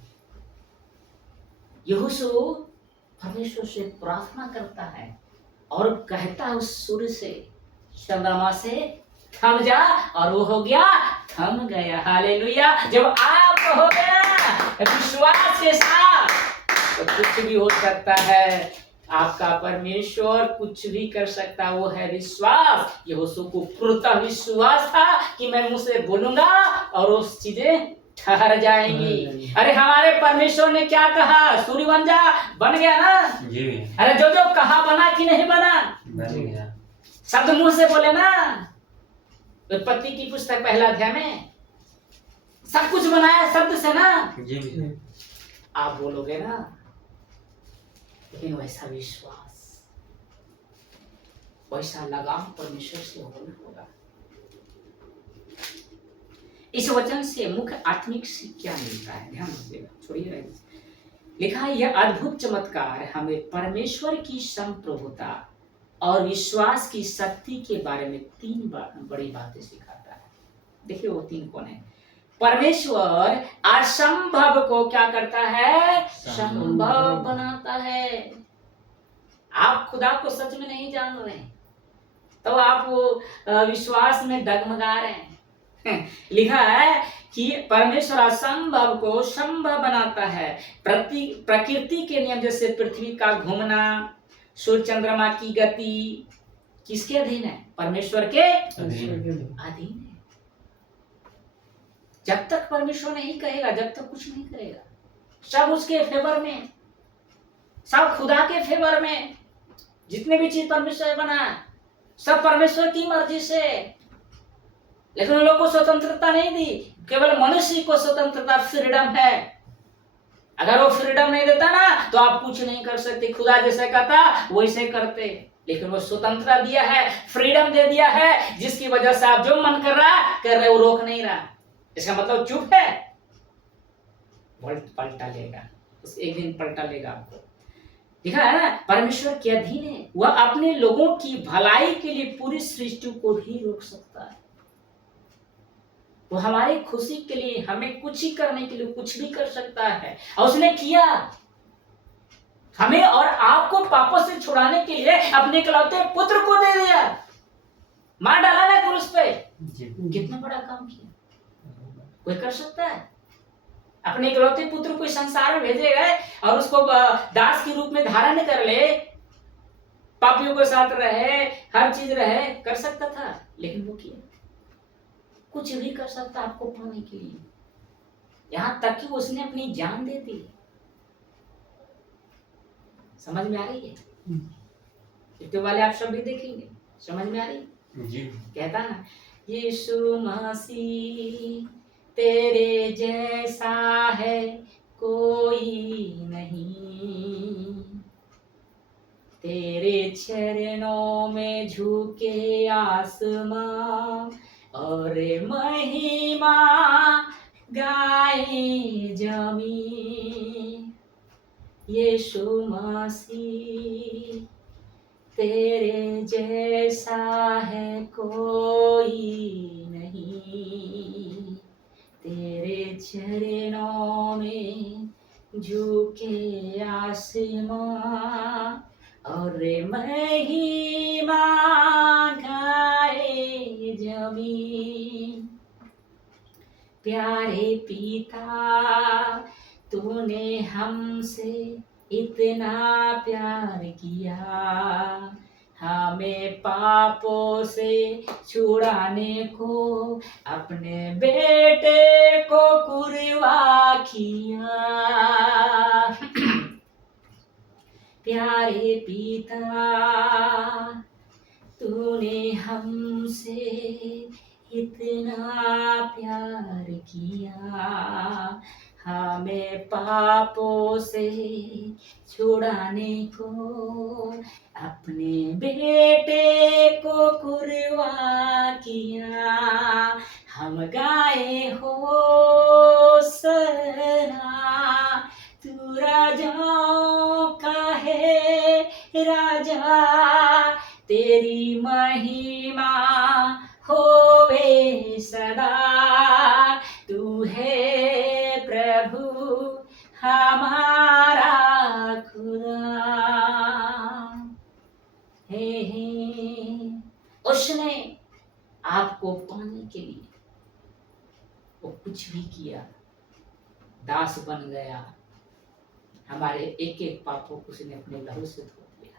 यहोशू परमेश्वर से प्रार्थना करता है और कहता है उस सूर्य से, चंद्रमा से, थम जा, और वो हो गया, थम गया। हालेलुया। जब आप हो गया विश्वास के साथ तो कुछ भी हो सकता है। आपका परमेश्वर कुछ भी कर सकता, वो है विश्वास। यहोशू को पूर्ण विश्वास था कि मैं मुंह से बोलूंगा और वो चीजें ठहर जाएंगी। अरे हमारे परमेश्वर ने क्या कहा, सूर्य बन जा, बन गया ना जी। अरे जो जो कहा बना कि नहीं बना, बन गया। शब्द मुंह से बोले ना। उत्पत्ति की पुस्तक 1 अध्याय में सब कुछ बनाया शब्द से ना जी। आप बोलोगे ना, लेकिन वैसा विश्वास, वैसा लगाव परमेश्वर से होना होगा। इस वचन से मुख्य आत्मिक क्या मिलता है, ध्यान दीजिएगा, छोड़िए। लिखा है यह अद्भुत चमत्कार हमें परमेश्वर की संप्रभुता और विश्वास की शक्ति के बारे में 3 बड़ी बातें सिखाता है। देखिए वो 3 कौन है। परमेश्वर असंभव को क्या करता है, संभव बनाता है। आप खुदा को सच में नहीं जान रहे तो आप वो विश्वास में डगमगा रहे हैं। लिखा है कि परमेश्वर असंभव को संभव बनाता है। प्रकृति के नियम जैसे पृथ्वी का घूमना, सूर्य चंद्रमा की गति किसके अधीन है? परमेश्वर के अधीन है। जब तक परमेश्वर नहीं कहेगा, जब तक कुछ नहीं करेगा। सब उसके फेवर में, सब खुदा के फेवर में। जितने भी चीज परमेश्वर बना है सब परमेश्वर की मर्जी से। लेकिन उन लोगों को स्वतंत्रता नहीं दी, केवल मनुष्य को स्वतंत्रता, फ्रीडम है। अगर वो फ्रीडम नहीं देता ना तो आप कुछ नहीं कर सकते। खुदा जैसे कहता वैसे करते, लेकिन वो स्वतंत्रता दिया है, फ्रीडम दे दिया है, जिसकी वजह से आप जो मन कर रहे वो रोक नहीं रहा। इसका मतलब चुप है, पलटा लेगा, एक दिन पलटा लेगा आपको। लिखा है ना, परमेश्वर के अधीन है। वह अपने लोगों की भलाई के लिए पूरी सृष्टि को भी रोक सकता है। वो हमारी खुशी के लिए, हमें कुछ ही करने के लिए कुछ भी कर सकता है, और उसने किया। हमें और आपको पापों से छुड़ाने के लिए अपने इकलौते पुत्र को दे दिया, मार डाला ना क्रूस पे। कितना बड़ा काम किया, कोई कर सकता है? अपने इकलौते पुत्र को संसार में भेजे गए और उसको दास के रूप में धारण कर ले, पापियों के साथ रहे, हर चीज रहे, कर सकता था, लेकिन वो किया। कुछ भी कर सकता आपको पाने के लिए, यहां तक कि उसने अपनी जान दे दी। समझ में आ रही है? यूट्यूब वाले आप सब भी देखेंगे, समझ में आ रही जी। कहता ना, यीशु मसीह तेरे जैसा है कोई नहीं, तेरे चरणों में झुके आसमां और महिमा गाए जमीन। यीशु मसीह तेरे जैसा है कोई नहीं, तेरे चरणों में झुके आसमां और महिमा गाए जमीन। प्यारे पिता, तूने हमसे इतना प्यार किया, हमें पापों से छुड़ाने को अपने बेटे को कुर्बा किया। प्यारे पिता, तूने हमसे इतना प्यार किया, हमें पापों से छुड़ाने को अपने बेटे को कुर्बा किया। हम गाए होसना, तू राजाओं का है राजा, तेरी महिमा होवे सदा। तू है प्रभु हमारा खुदा। हे उसने आपको पाने के लिए वो कुछ भी किया, दास बन गया, हमारे एक एक पापों को उसने अपने लहू से धो दिया।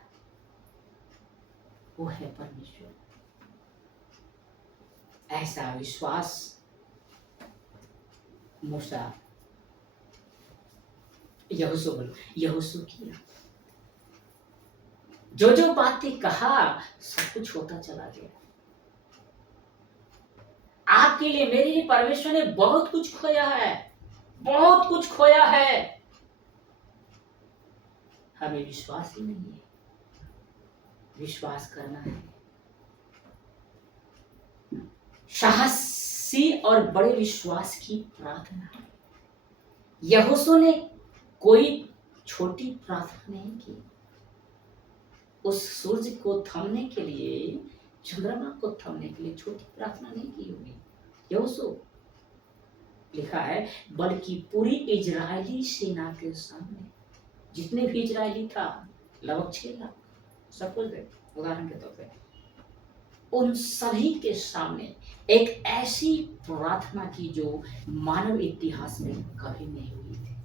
वो है परमेश्वर। ऐसा विश्वास मूसा यहोशू किया। जो जो बातें कहा सब कुछ होता चला गया। आपके लिए, मेरे लिए परमेश्वर ने बहुत कुछ खोया है, बहुत कुछ खोया है। हमें विश्वास ही नहीं है, विश्वास करना है। साहसी और बड़े विश्वास की प्रार्थना। यहोशू ने कोई छोटी प्रार्थना नहीं की। उस सूरज को थमने के लिए, चंद्रमा को थमने के लिए छोटी प्रार्थना नहीं की होगी यहोशू। लिखा है, बल्कि पूरी इजरायली सेना के सामने, जितने भी इजरायली था लगभग 6 लाख, सब कुछ उदाहरण के तौर पे, उन सभी के सामने एक ऐसी प्रार्थना की जो मानव इतिहास में कभी नहीं हुई थी,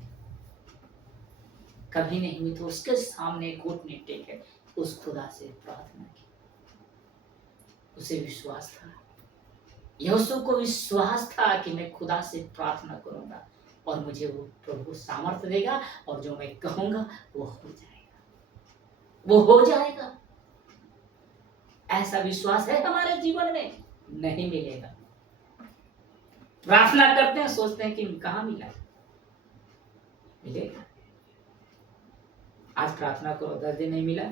कभी नहीं हुई। तो उसके सामने घुटने टेके उस खुदा से प्रार्थना की। उसे विश्वास था, यहोशू को विश्वास था कि मैं खुदा से प्रार्थना करूंगा और मुझे वो प्रभु सामर्थ्य देगा और जो मैं कहूंगा वो हो जाएगा, वो हो जाएगा। ऐसा विश्वास है हमारे जीवन में? नहीं मिलेगा। प्रार्थना करते हैं, सोचते हैं कि कहां मिला, मिलेगा। आज प्रार्थना करो, 10 दिन नहीं मिला,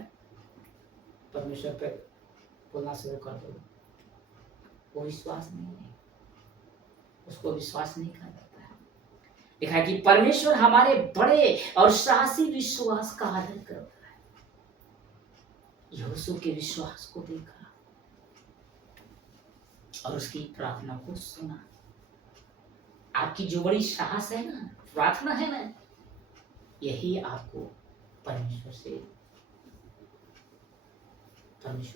परमेश्वर पे बोलना शुरू कर दो। वो विश्वास नहीं है, उसको विश्वास नहीं कहा जाता है। लिखा है कि परमेश्वर हमारे बड़े और साहसी विश्वास का आदर करता है। यहोशू के विश्वास को देखा और उसकी प्रार्थना को सुना। आपकी जो बड़ी साहस है ना, प्रार्थना है ना, यही आपको परमेश्वर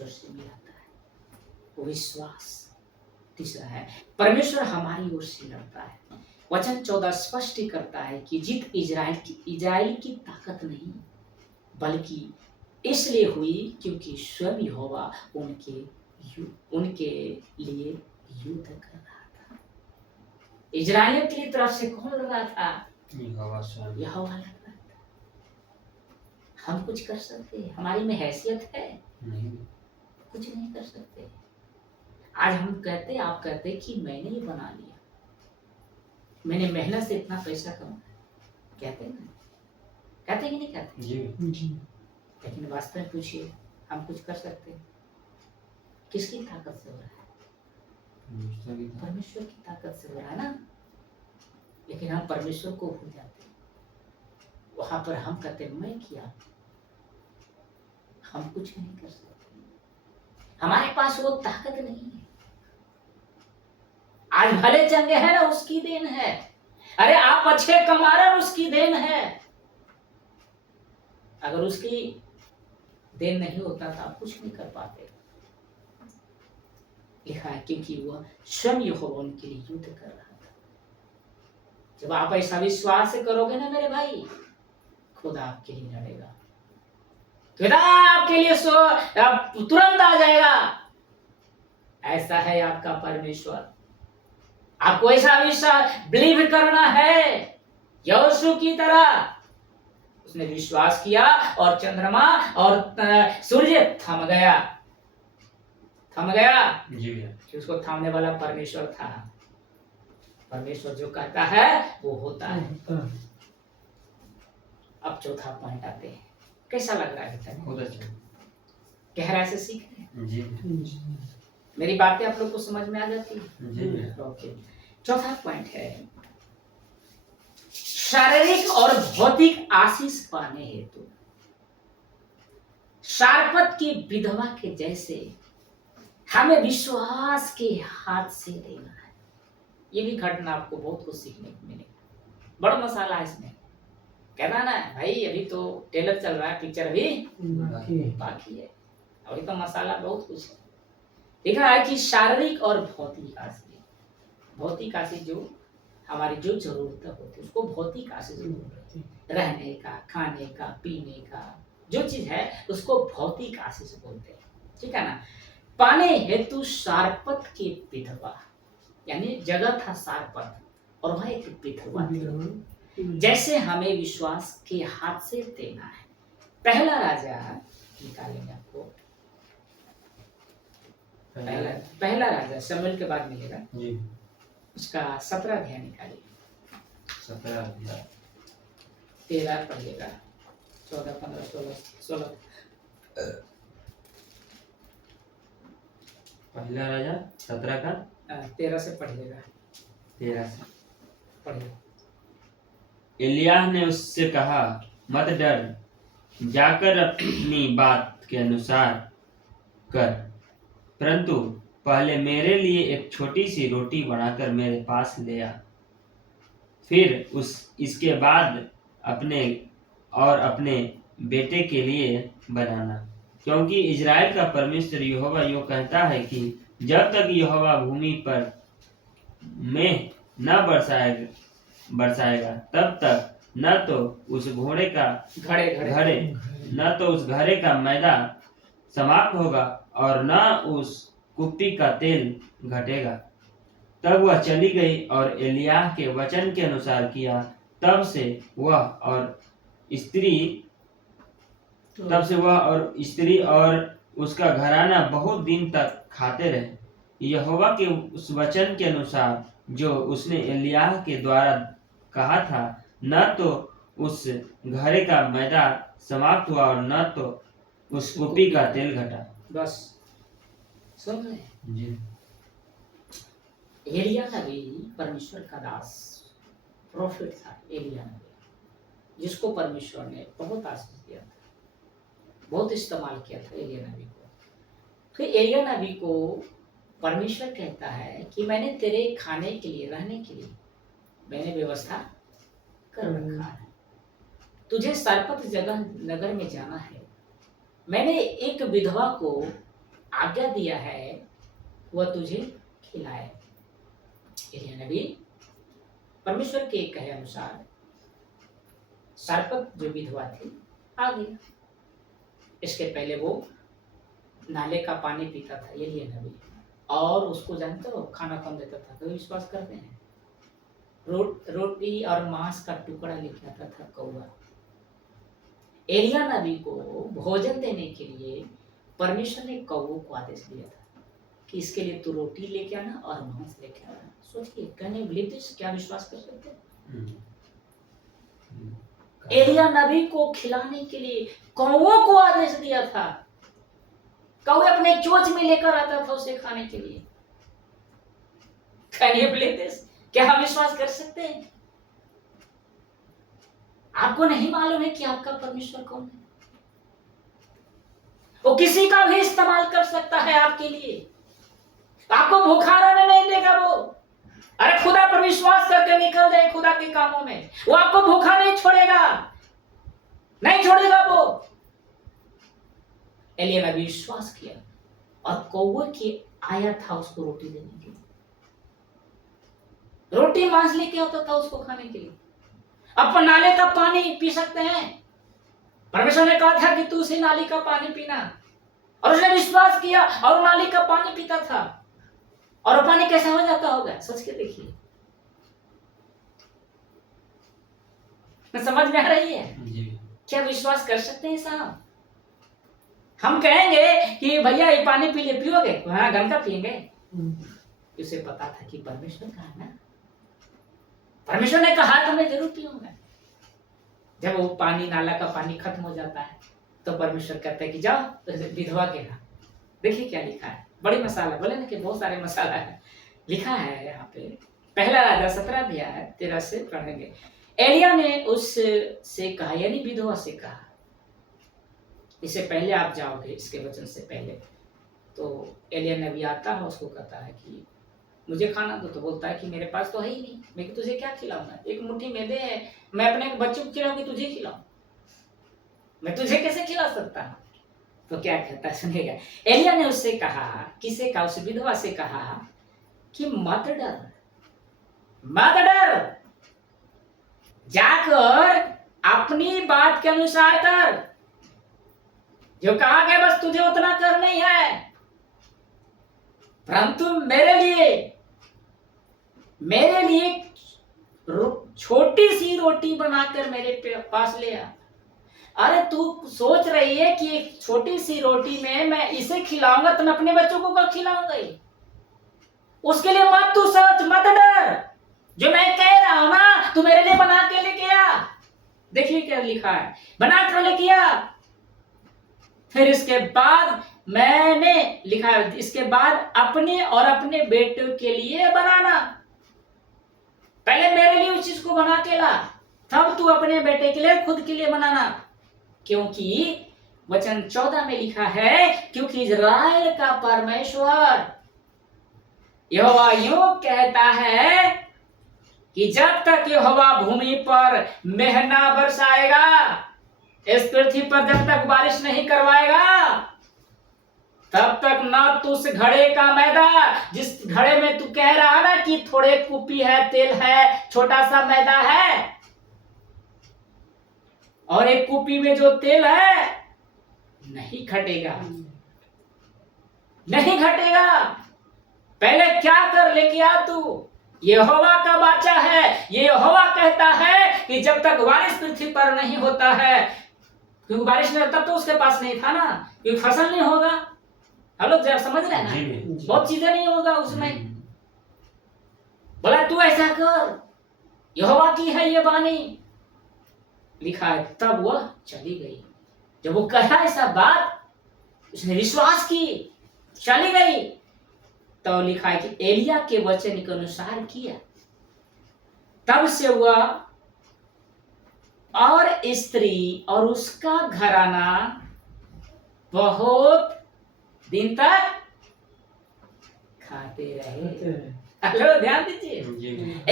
से मिलाता है, वो विश्वास। तीसरा है, परमेश्वर हमारी ओर से लड़ता है। वचन 14 स्पष्ट करता है कि जीत इजराइल की ताकत नहीं, बल्कि इसलिए हुई क्योंकि स्वयं यहोवा उनके लिए युद्ध कर रहा था। इजराइलियों की तरफ से कौन लड़ रहा था? यहोवा लड़ रहा था। हम कुछ कर सकते हैं? हमारी में हैसियत है? नहीं, कुछ नहीं कर सकते। आज हम कहते, आप कहते कि मैंने ये बना लिया, मैंने मेहनत से इतना पैसा कमाया, कहते ना, कहते कि नहीं कहते? जी। लेकिन वास्तव में पूछिए, हम कुछ कर सकते हैं? किसकी ताकत से हो रहा है? परमेश्वर की ताकत से हो रहा है ना। लेकिन हम परमेश्वर को भूल जाते, वहां पर हम कहते मैं किया, हम कुछ नहीं कर सकते, हमारे पास वो ताकत नहीं है। आज भले चंगे हैं ना, उसकी देन है। अरे आप अच्छे कमा रहे हैं, उसकी देन है। अगर उसकी देन नहीं होता तो आप कुछ नहीं कर पाते। लिखा है क्योंकि वह स्वयं यहोवा उनके लिए युद्ध कर रहा था। जब आप ऐसा विश्वास से करोगे ना मेरे भाई, खुदा आपके लिए लड़ेगा, खुदा आपके लिए तुरंत आ जाएगा। ऐसा है आपका परमेश्वर। आपको ऐसा विश्वास बिलीव करना है यहोशू की तरह। उसने विश्वास किया और चंद्रमा और सूर्य थम गया जी। कि उसको थामने वाला परमेश्वर था। परमेश्वर जो कहता है वो होता है। अब चौथा पॉइंट आते हैं। कैसा लग रहा है? बहुत अच्छा, गहराई से सीख रहे हैं जी। मेरी बातें आप लोग को समझ में आ जाती है जी। ओके, चौथा पॉइंट है, शारीरिक और भौतिक आशीष पाने हेतु सारपत की विधवा के जैसे हमें विश्वास के हाथ से देना है। ये भी घटना आपको बहुत कुछ सीखने को मिलेगा। बड़ा मसाला है इसमें। कहना ना भाई, अभी तो ट्रेलर चल रहा है, पिक्चर अभी बाकी है, अभी तो मसाला बहुत कुछ है। लिखा है कि शारीरिक और भौतिक आशीष। भौतिक आशीष जो हमारी जो जरूरत होती है उसको भौतिक आशीष बोलते हैं। रहने का, खाने का, पीने का जो चीज है उसको भौतिक आशीष बोलते हैं, ठीक है ना। पाने हेतु सारपत की विधवा, यानी जगह था सारपत और वह एक विधवा जैसे हमें विश्वास के हाथ से देना है। पहला राजा निकालेंगे आपको, पहला राजा शमूएल के बाद मिलेगा जी। उसका 17 अध्याय निकालिए। 17 अध्याय 13 पढ़िएगा, 14, 15, 16। पहला राजा 17 का 13 से पढ़िएगा। 13 से पढ़िए। एलिय्याह ने उससे कहा, मत डर, जाकर अपनी बात के अनुसार कर, परंतु पहले मेरे लिए एक छोटी सी रोटी बनाकर मेरे पास ले आ। फिर इसके बाद अपने और अपने बेटे के लिए बनाना। क्योंकि इजराइल का परमेश्वर यहोवा यो कहता है कि जब तक यहोवा भूमि पर में न बरसाएगा तब तक न तो उस घोड़े का घड़े न तो उस घड़े का मैदा समाप्त होगा और न उस कुप्पी का तेल घटेगा। तब वह चली गई और एलियाह के वचन के अनुसार किया। तब से वह और स्त्री और उसका घराना बहुत दिन तक खाते रहे यहोवा के उस वचन के अनुसार जो उसने एलियाह के द्वारा कहा था। न तो उस घड़े का मैदा समाप्त हुआ और न तो उस कुप्पी का तेल घटा। बस सुन रहे जी। एलिया नबी परमेश्वर का दास प्रोफेट था। एलिया नबी जिसको परमेश्वर ने बहुत आशीष दिया था, बहुत इस्तेमाल किया था एलिया नबी को। फिर एलिया नबी को परमेश्वर कहता है कि मैंने तेरे खाने के लिए, रहने के लिए मैंने व्यवस्था कर रखा है। तुझे सरपत जगह नगर में जाना है। मैंने एक विधवा को आज्ञा दिया है, वह तुझे खिलाए। एलिया नबी परमेश्वर के कहे अनुसार सरपत जो विधवा थी आ गई। इसके पहले वो नाले का पानी पीता था एलिया नबी, और उसको जानते हो खाना कौन देता था? कोई विश्वास करते हैं? रोटी और मांस का टुकड़ा लेके आता था कौवा। एलिया नबी को भोजन देने के लिए परमेश्वर ने कौवों को आदेश दिया था कि इसके लिए तू रोटी लेके आना और मांस लेके आना। सोचिए, कहने बिलीव दिस, क्या विश्वास कर सकते हैं? एलिया नबी को खिलाने के लिए कौवों को आदेश दिया था। कौवे अपने चोंच में लेकर आता था उसे खाने के लिए। कहने बिलीव दिस, क्या हम विश्वास कर सकते हैं? आपको नहीं मालूम है कि आपका परमेश्वर कौन है? वो किसी का भी इस्तेमाल कर सकता है आपके लिए। आपको भूखा रहने नहीं देगा वो। अरे खुदा पर विश्वास करके निकल जाए खुदा के कामों में, वो आपको भूखा नहीं छोड़ेगा, नहीं छोड़ेगा वो। एलिया नबी विश्वास किया और कौवे की आया था उसको रोटी देने के लिए। रोटी मांस लेके आता था उसको खाने के लिए। अब नाले का पानी पी सकते हैं। परमेश्वर ने कहा था कि तू उसी नाली का पानी पीना, और उसने विश्वास किया और नाली का पानी पीता था। और वो पानी कैसा हो जाता होगा? सोच के देखिए, समझ में आ रही है जी? क्या विश्वास कर सकते हैं साहब? हम कहेंगे कि भैया ये पानी पी ले, पियोगे? हाँ, गंगा पिएंगे। उसे पता था कि परमेश्वर का है ना, परमेश्वर ने कहा तो मैं जरूर पीऊंगा। जब वो पानी, नाला का पानी खत्म हो जाता है तो परमेश्वर कहता है कि जाओ विधवा के यहाँ। देखिए क्या लिखा है, बड़ी मसाला, बोले ना कि बहुत सारे मसाला है। लिखा है यहाँ पे, पहला राजा 17 अध्याय 13 से पढ़ेंगे। एलिया ने उससे कहा, यानी विधवा से कहा, इससे पहले आप जाओगे, इसके वचन से पहले। तो एलिया नबी आता है, उसको कहता है कि मुझे खाना दो। तो बोलता है कि मेरे पास तो है ही नहीं, मैं तुझे क्या खिलाऊंगा? एक मुट्ठी मैदे है, मैं अपने बच्चों को खिलाऊंगी, तुझे खिलाऊं? मैं तुझे कैसे खिला सकता हूं? तो क्या कहता है सुनिएगा। एलिया ने उससे कहा, किसे कहा? उस विधवा से कहा कि मत डर, मत डर, जाकर अपनी बात के अनुसार कर, जो कहा गया बस तुझे उतना कर नहीं है, परंतु मेरे लिए छोटी सी रोटी बनाकर मेरे पास ले आ। अरे तू सोच रही है कि एक छोटी सी रोटी में मैं इसे खिलाऊंगा तो मैं अपने बच्चों को क्या खिलाऊंगा? उसके लिए मत तू सोच, मत डर, जो मैं कह रहा हूं ना तू मेरे लिए बना के लेके आ। देखिए क्या लिखा है, बना कर लेके आ। फिर इसके बाद मैंने लिखा है, इसके बाद अपने और अपने बेटे के लिए बनाना। पहले मेरे लिए उस चीज को बना के ला, तब तू अपने बेटे के लिए, खुद के लिए बनाना। क्योंकि वचन 14 में लिखा है, क्योंकि इजराइल का परमेश्वर यहोवा यूं कहता है कि जब तक यहोवा भूमि पर मेघ ना बरसाएगा, इस पृथ्वी पर जब तक बारिश नहीं करवाएगा, तब तक ना तो उस घड़े का मैदा, जिस घड़े में तू कह रहा ना कि थोड़े कुपी है, तेल है, छोटा सा मैदा है, और एक कुपी में जो तेल है, नहीं घटेगा, नहीं घटेगा। पहले क्या कर लेके आ तू। यहोवा का वाचा है, ये यहोवा कहता है कि जब तक बारिश पृथ्वी पर नहीं होता है, क्योंकि बारिश नहीं तब तो उसके पास नहीं था ना, क्योंकि फसल नहीं होगा। हम लोग जब समझ रहे हैं ना, बहुत चीजें नहीं होगा उसमें। बोला तू ऐसा कर, यहोवा की है ये वाणी, लिखा है। तब वह चली गई। जब वो कहा ऐसा बात, उसने विश्वास की, चली गई। तो लिखा है कि एलिया के वचन के अनुसार किया। तब से वह और स्त्री और उसका घराना बहुत दिन तक खाते रहे। हेलो, ध्यान दीजिए।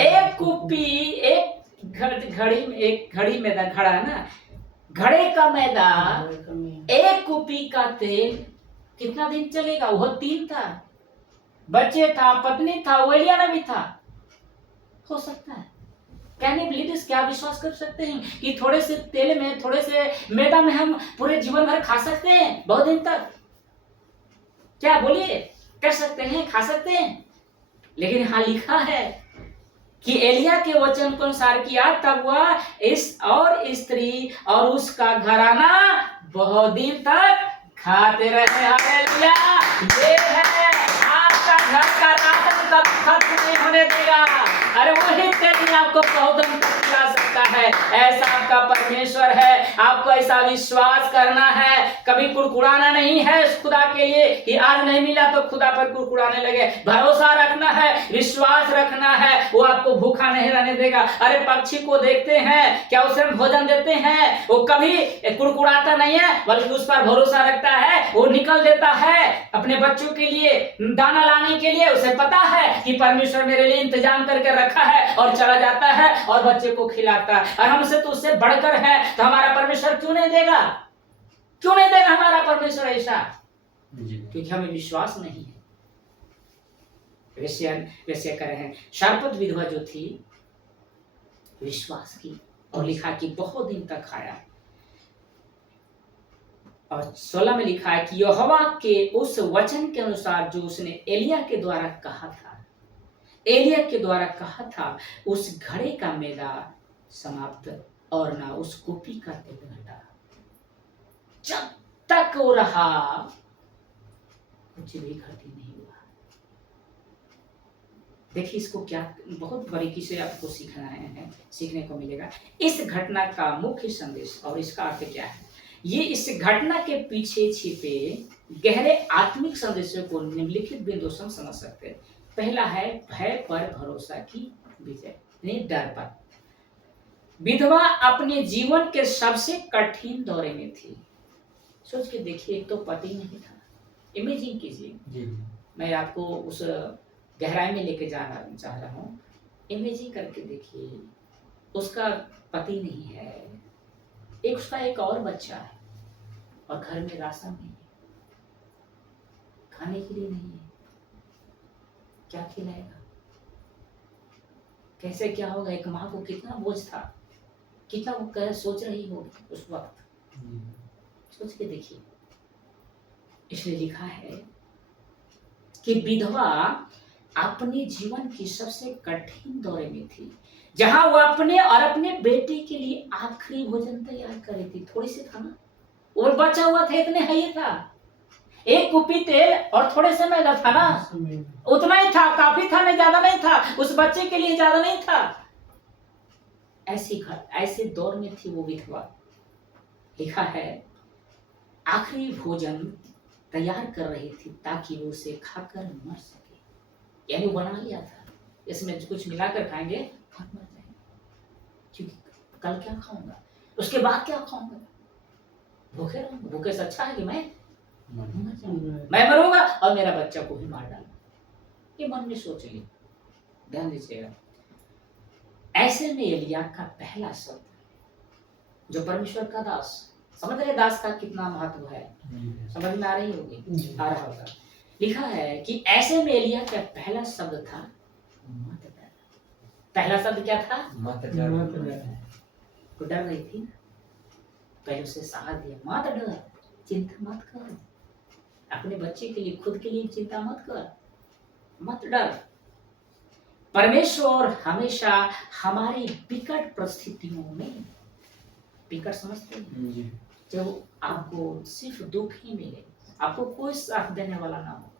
एक कुप्पी, एक घड़ी में, एक घड़ी मैदा, घड़ा है ना, घड़े का मैदा, एक कुप्पी का तेल कितना दिन चलेगा? वह 3 था, बच्चे था, पत्नी था, वो एलिया नबी था। हो सकता है, कैन यू बिलीव दिस? क्या विश्वास कर सकते हैं कि थोड़े से तेल में, थोड़े से मैदा में हम पूरे जीवन भर खा सकते हैं, बहुत दिन तक? क्या बोलिए, कर सकते हैं, खा सकते हैं? लेकिन यहाँ लिखा है कि एलिया के वचन को अनुसार किया। तब वह इस और स्त्री और उसका घराना बहुत दिन तक खाते रहे। हालेलुया! ये है आपका घर का राशन कभी खत्म नहीं होने देगा। अरे वही तेल आपको बहुत दिन तक खिला सकता है। ऐसा आपका परमेश्वर है। आपको ऐसा विश्वास करना है, कभी कुड़कुड़ाना नहीं है उस खुदा के लिए कि आज नहीं मिला तो खुदा पर कुड़कुड़ाने लगे। भरोसा रखना है, विश्वास रखना है, वो आपको भूखा नहीं रहने देगा। अरे पक्षी को देखते हैं, क्या उसे भोजन देते हैं? वो कभी कुड़कुड़ाता नहीं है, बल्कि उस पर भरोसा रखता है। वो निकल देता है अपने बच्चों के लिए दाना लाने के लिए। उसे पता है कि परमेश्वर मेरे लिए इंतजाम करके रखा है, और चला जाता है और बच्चे को खिलाता है। और हमसे तो उससे बढ़कर है, तो हमारा परमेश्वर क्यों नहीं देगा? क्यों नहीं देगा हमारा परमेश्वर ऐसा? क्योंकि हमें विश्वास नहीं है। वैसे कह रहे हैं, शारपत विधवा जो थी, विश्वास की, और लिखा कि बहुत दिन तक खाया। और 16 में लिखा है कि यहोवा के उस वचन के अनुसार जो उसने एलिया के द्वारा कहा था, एलिया के द्वारा कहा था, उस घड़े का मैदा समाप्त और ना उस कुपी का तेल घटा। जब तक वो रहा, कुछ भी घटी नहीं हुआ। देखिए, इसको क्या बहुत बारीकी से आपको सीखने को मिलेगा। इस घटना का मुख्य संदेश और इसका अर्थ क्या है, ये इस घटना के पीछे छिपे गहरे आत्मिक संदेशों को निम्नलिखित बिंदु से समझ सकते हैं। पहला है भय पर भरोसा की विजय, नहीं डर पर। विधवा अपने जीवन के सबसे कठिन दौरे में थी। सोच के देखिए, एक तो पति नहीं था। इमेजिन कीजिए, मैं आपको उस गहराई में लेके जाना चाह रहा हूँ। इमेजिन करके देखिए, उसका पति नहीं है, उसका एक और बच्चा है, और घर में राशन नहीं है, खाने के लिए नहीं है। क्या खिलाएगा? कैसे क्या होगा? एक माँ को कितना बोझ था, कितना वो सोच रही होगी उस वक्त। सोच के देखिए। इसलिए लिखा है कि विधवा अपने जीवन की सबसे कठिन दौरे में थी, जहां वो अपने और अपने बेटे के लिए आखिरी भोजन तैयार कर रही थी। थोड़ी सी था ना, और बचा हुआ था, इतने है ही था, एक कुपी तेल और थोड़े से मैदा था ना, उतना ही था, काफी था, नहीं ज्यादा नहीं था, उस बच्चे के लिए ज्यादा नहीं था। ऐसे दौर में थी वो विधवा। लिखा है आखिरी भोजन तैयार कर रही थी ताकि वो उसे खाकर मर सके। यानी बना लिया था, इसमें कुछ मिलाकर खाएंगे और मर जाएंगे, क्योंकि कल क्या खाऊंगा, उसके बाद क्या खाऊंगा, भूखे रहूंगा। भूखे से अच्छा है कि मैं मरूंगा और मेरा बच्चा को भी मार डालूंगा। ये मन में सोच लिया, ध्यान दीजिएगा। ऐसे में एलिया का पहला शब्द, जो परमेश्वर का दास समझ रहे दास का कितना महत्व है, समझ में आ रही होगी, आ रहा होगा। लिखा है कि ऐसे में एलिय्याह का पहला शब्द था मत डर। पहला शब्द क्या था? मत डर। तो डर रही थी ना, पहले उसे साहस दिया, मत डर, चिंता मत कर, अपने बच्चे के लिए, खुद के लिए चिंता मत कर, मत डर। परमेश्वर हमेशा हमारी विकट परिस्थितियों में, विकट समझते हैं, जब आपको सिर्फ दुख ही मिले, आपको कोई साथ देने वाला ना हो,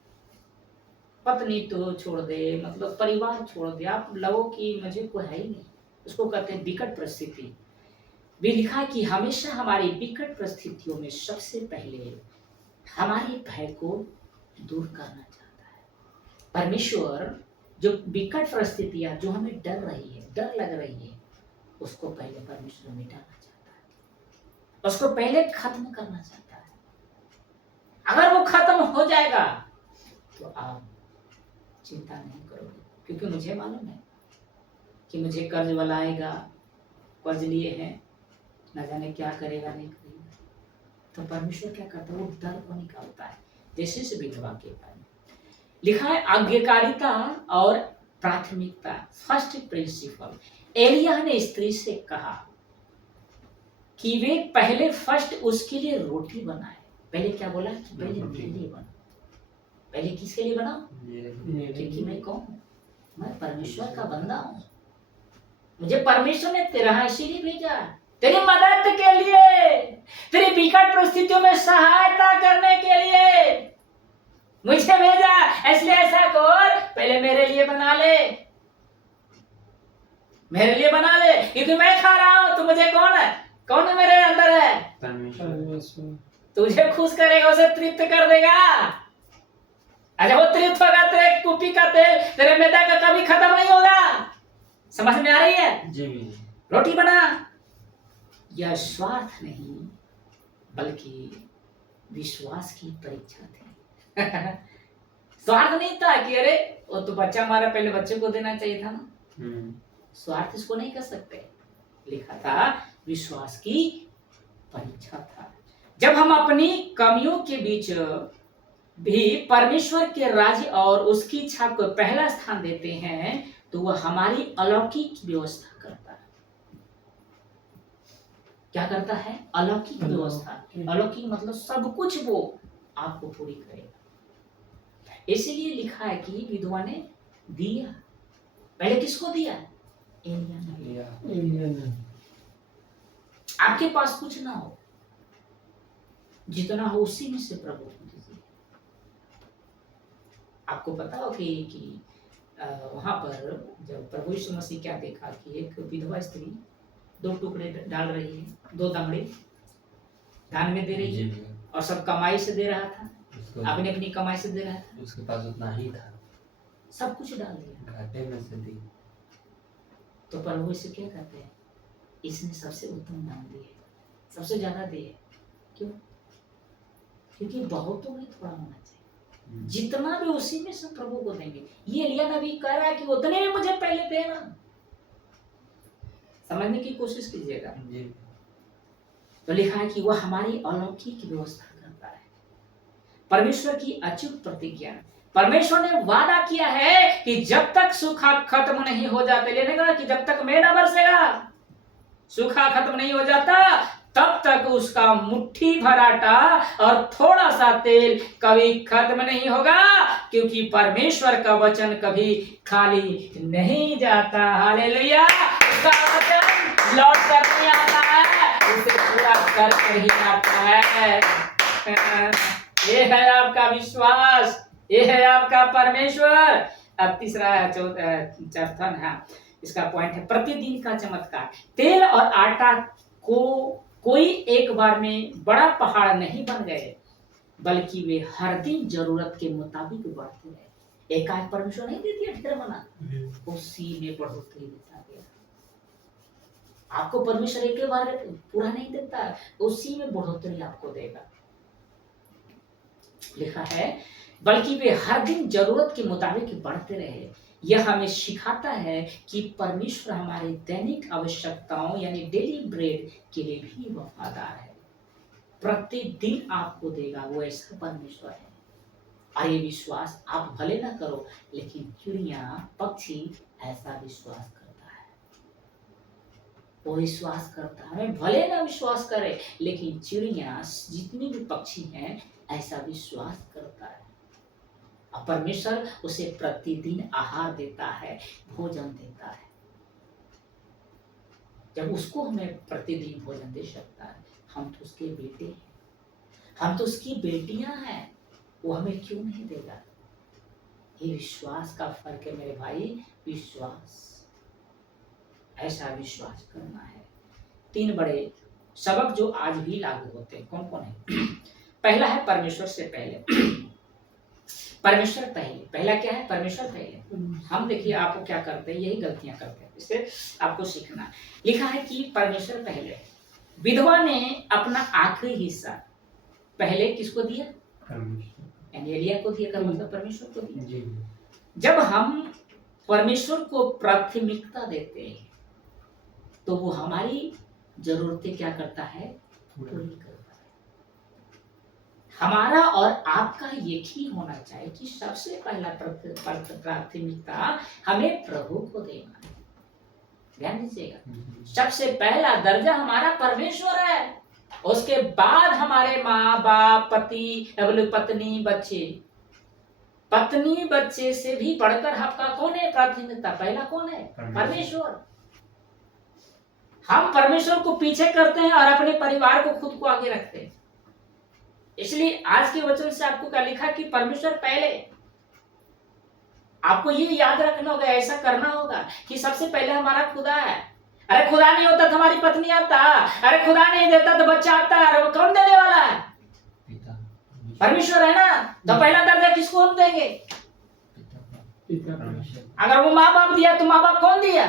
पत्नी तो छोड़ दे, मतलब परिवार छोड़ दे, आप लगो कि मुझे कोई है ही नहीं, उसको कहते हैं विकट परिस्थिति। भी लिखा है कि हमेशा हमारी विकट परिस्थितियों में सबसे पहले हमारे भय को दूर करना चाहता है परमेश्वर। जो विकट परिस्थितियां जो हमें डर रही है, डर लग रही है, उसको पहले परमेश्वर मिटाना चाहता है, उसको पहले खत्म करना चाहता है। अगर वो खत्म हो जाएगा तो आप चिंता नहीं करोगे, क्योंकि मुझे मालूम है कि मुझे कर्ज वाला आएगा, कर्ज लिए हैं, न जाने क्या करेगा नहीं करेगा। तो परमेश्वर क्या करता है, वो डर को निकालता है, जैसे से विधवा के बारे में लिखा है। आज्ञाकारिता और प्राथमिकता, फर्स्ट प्रिंसिपल। एलिय्याह ने स्त्री से कहा कि वे पहले फर्स्ट उसके लिए रोटी बनाए। पहले क्या बोला? पहले मेरे लिए बना। पहले किसके लिए बना? क्योंकि मैं कौन हूं? मैं परमेश्वर का बंदा हूं, मुझे परमेश्वर ने तेरा इसीलिए भेजा, तेरी मदद के लिए, तेरी विकट परिस्थितियों में सहायता करने के लिए मुझे भेजा। इसलिए ऐसा कर, पहले मेरे लिए बना ले, मेरे लिए बना ले, क्योंकि मैं खा रहा हूं तो मुझे कौन है, कौन है मेरे अंदर है? परमेश्वर। तुझे खुश करेगा, उसे तृप्त कर देगा। अच्छा, वो तृप्त होगा, तेरे कुपी का तेल, तेरे मैदा का कभी खत्म नहीं होगा। समझ में आ रही है जी? रोटी बना, यह स्वार्थ नहीं बल्कि विश्वास की परीक्षा थी। स्वार्थ नहीं था कि अरे वो तो बच्चा हमारा, पहले बच्चे को देना चाहिए था ना। स्वार्थ इसको नहीं कर सकते। लिखा था विश्वास की परीक्षा था। जब हम अपनी कमियों के बीच भी परमेश्वर के राज्य और उसकी इच्छा को पहला स्थान देते हैं तो वह हमारी अलौकिक व्यवस्था करता है। क्या करता है? अलौकिक व्यवस्था। अलौकिक मतलब सब कुछ वो आपको पूरी करेगा। इसीलिए लिखा है कि विधवा ने दिया। पहले किसको दिया? एलिय्याह ने। आपके पास कुछ ना हो, जितना हो उसी में से प्रभु को दीजिए। आपको पता हो कि वहां पर जब प्रभु यीशु मसीह क्या देखा कि एक विधवा स्त्री 2 टुकड़े डाल रही है, 2 दमड़े दान में दे रही है, और सब कमाई से दे रहा था, अपनी अपनी कमाई से दे रहा था, उसके पास उतना ही था, सब कुछ डाल दिया, घाटे में से दी। तो प्रभु इसे क्या कहते हैं? इसने सबसे उत्तम दान दिए, सबसे ज्यादा दिए। क्यों? क्योंकि बहुतों में थोड़ा होना चाहिए, जितना भी उसी में सब प्रभु को देंगे। ये एलिय्याह नबी कह रहा है कि उतने में मुझे पहले देना। समझने की कोशिश कीजिएगा। तो लिखा है कि वह हमारी अलौकिक व्यवस्था करता है। परमेश्वर की अचूक प्रतिज्ञा। परमेश्वर ने वादा किया है कि जब तक सूखा खत्म नहीं हो जाता, लेने का कि जब तक मेढ़ बरसेगा, सूखा खत्म नहीं हो जाता, तब तक उसका मुट्ठी भर आटा और थोड़ा सा तेल कभी खत्म नहीं होगा, क्योंकि परमेश्वर का वचन कभी खाली नहीं जाता। हालेलुया। उसका वचन लौट कर नहीं आता है, उसे पूरा कर ही आता है। ये है आपका विश्वास, ये है आपका परमेश्वर। अब तीसरा चौथा है, इसका पॉइंट है प्रतिदिन का चमत्कार। तेल और आटा को कोई एक बार में बड़ा पहाड़ नहीं बन गए, बल्कि वे हर दिन जरूरत के मुताबिक बढ़ते रहे। एकाएक परमेश्वर नहीं दे दिया ढेर बना, उसी में बढ़ोतरी देता गया। आपको परमेश्वर एक बार पूरा नहीं देता, उसी में बढ़ोतरी आपको देगा। लिखा है बल्कि वे हर दिन जरूरत के मुताबिक बढ़ते रहे। यह हमें सिखाता है कि परमेश्वर हमारे दैनिक आवश्यकताओं यानी डेली ब्रेड के लिए भी वफादार है। प्रतिदिन आपको देगा, वो ऐसा परमेश्वर है। और ये विश्वास आप भले ना करो, लेकिन चिड़िया पक्षी ऐसा विश्वास करता है। वो विश्वास करता है, भले ना विश्वास करे, लेकिन चिड़िया जितनी भी पक्षी हैं ऐसा विश्वास करता है। और परमेश्वर उसे प्रतिदिन आहार देता है, भोजन देता है। जब उसको हमें प्रतिदिन भोजन दे सकता है, हम तो उसके बेटे हैं, हम तो उसकी बेटियां हैं, वो हमें क्यों नहीं देगा? ये विश्वास का फर्क है मेरे भाई, विश्वास, ऐसा विश्वास करना है। 3 बड़े सबक जो आज भी लागू होते हैं, कौन कौन है? पहला है परमेश्वर से पहले। परमेश्वर पहले, पहला क्या है? परमेश्वर पहले। हम देखिए आपको क्या करते हैं, यही गलतियां करते हैं, इससे आपको सीखना। लिखा है कि परमेश्वर पहले। विधवा ने अपना आखिरी हिस्सा पहले किसको दिया? यानी एलिया को दिया, मतलब परमेश्वर को दिया। जब हम परमेश्वर को प्राथमिकता देते हैं तो वो हमारी जरूरतें क्या करता है? पूरी करता है। हमारा और आपका एक ही होना चाहिए कि सबसे पहला प्राथमिकता हमें प्रभु को देना है। ध्यान दीजिएगा, सबसे पहला दर्जा हमारा परमेश्वर है, उसके बाद हमारे माँ बाप, पति, पत्नी, बच्चे। पत्नी बच्चे से भी बढ़कर आपका कौन है प्राथमिकता? पहला कौन है? परमेश्वर। हम परमेश्वर को पीछे करते हैं और अपने परिवार को खुद को आगे रखते हैं। इसलिए आज के वचन से आपको क्या लिखा कि परमेश्वर पहले। आपको ये याद रखना होगा, ऐसा करना होगा कि सबसे पहले हमारा खुदा है। अरे खुदा नहीं होता तो हमारी पत्नी आता, अरे खुदा नहीं देता तो बच्चा आता, अरे वो कौन देने वाला है? परमेश्वर है ना। तो पहला दर्जा किसको हम देंगे? अगर वो माँ बाप दिया तो माँ बाप कौन दिया?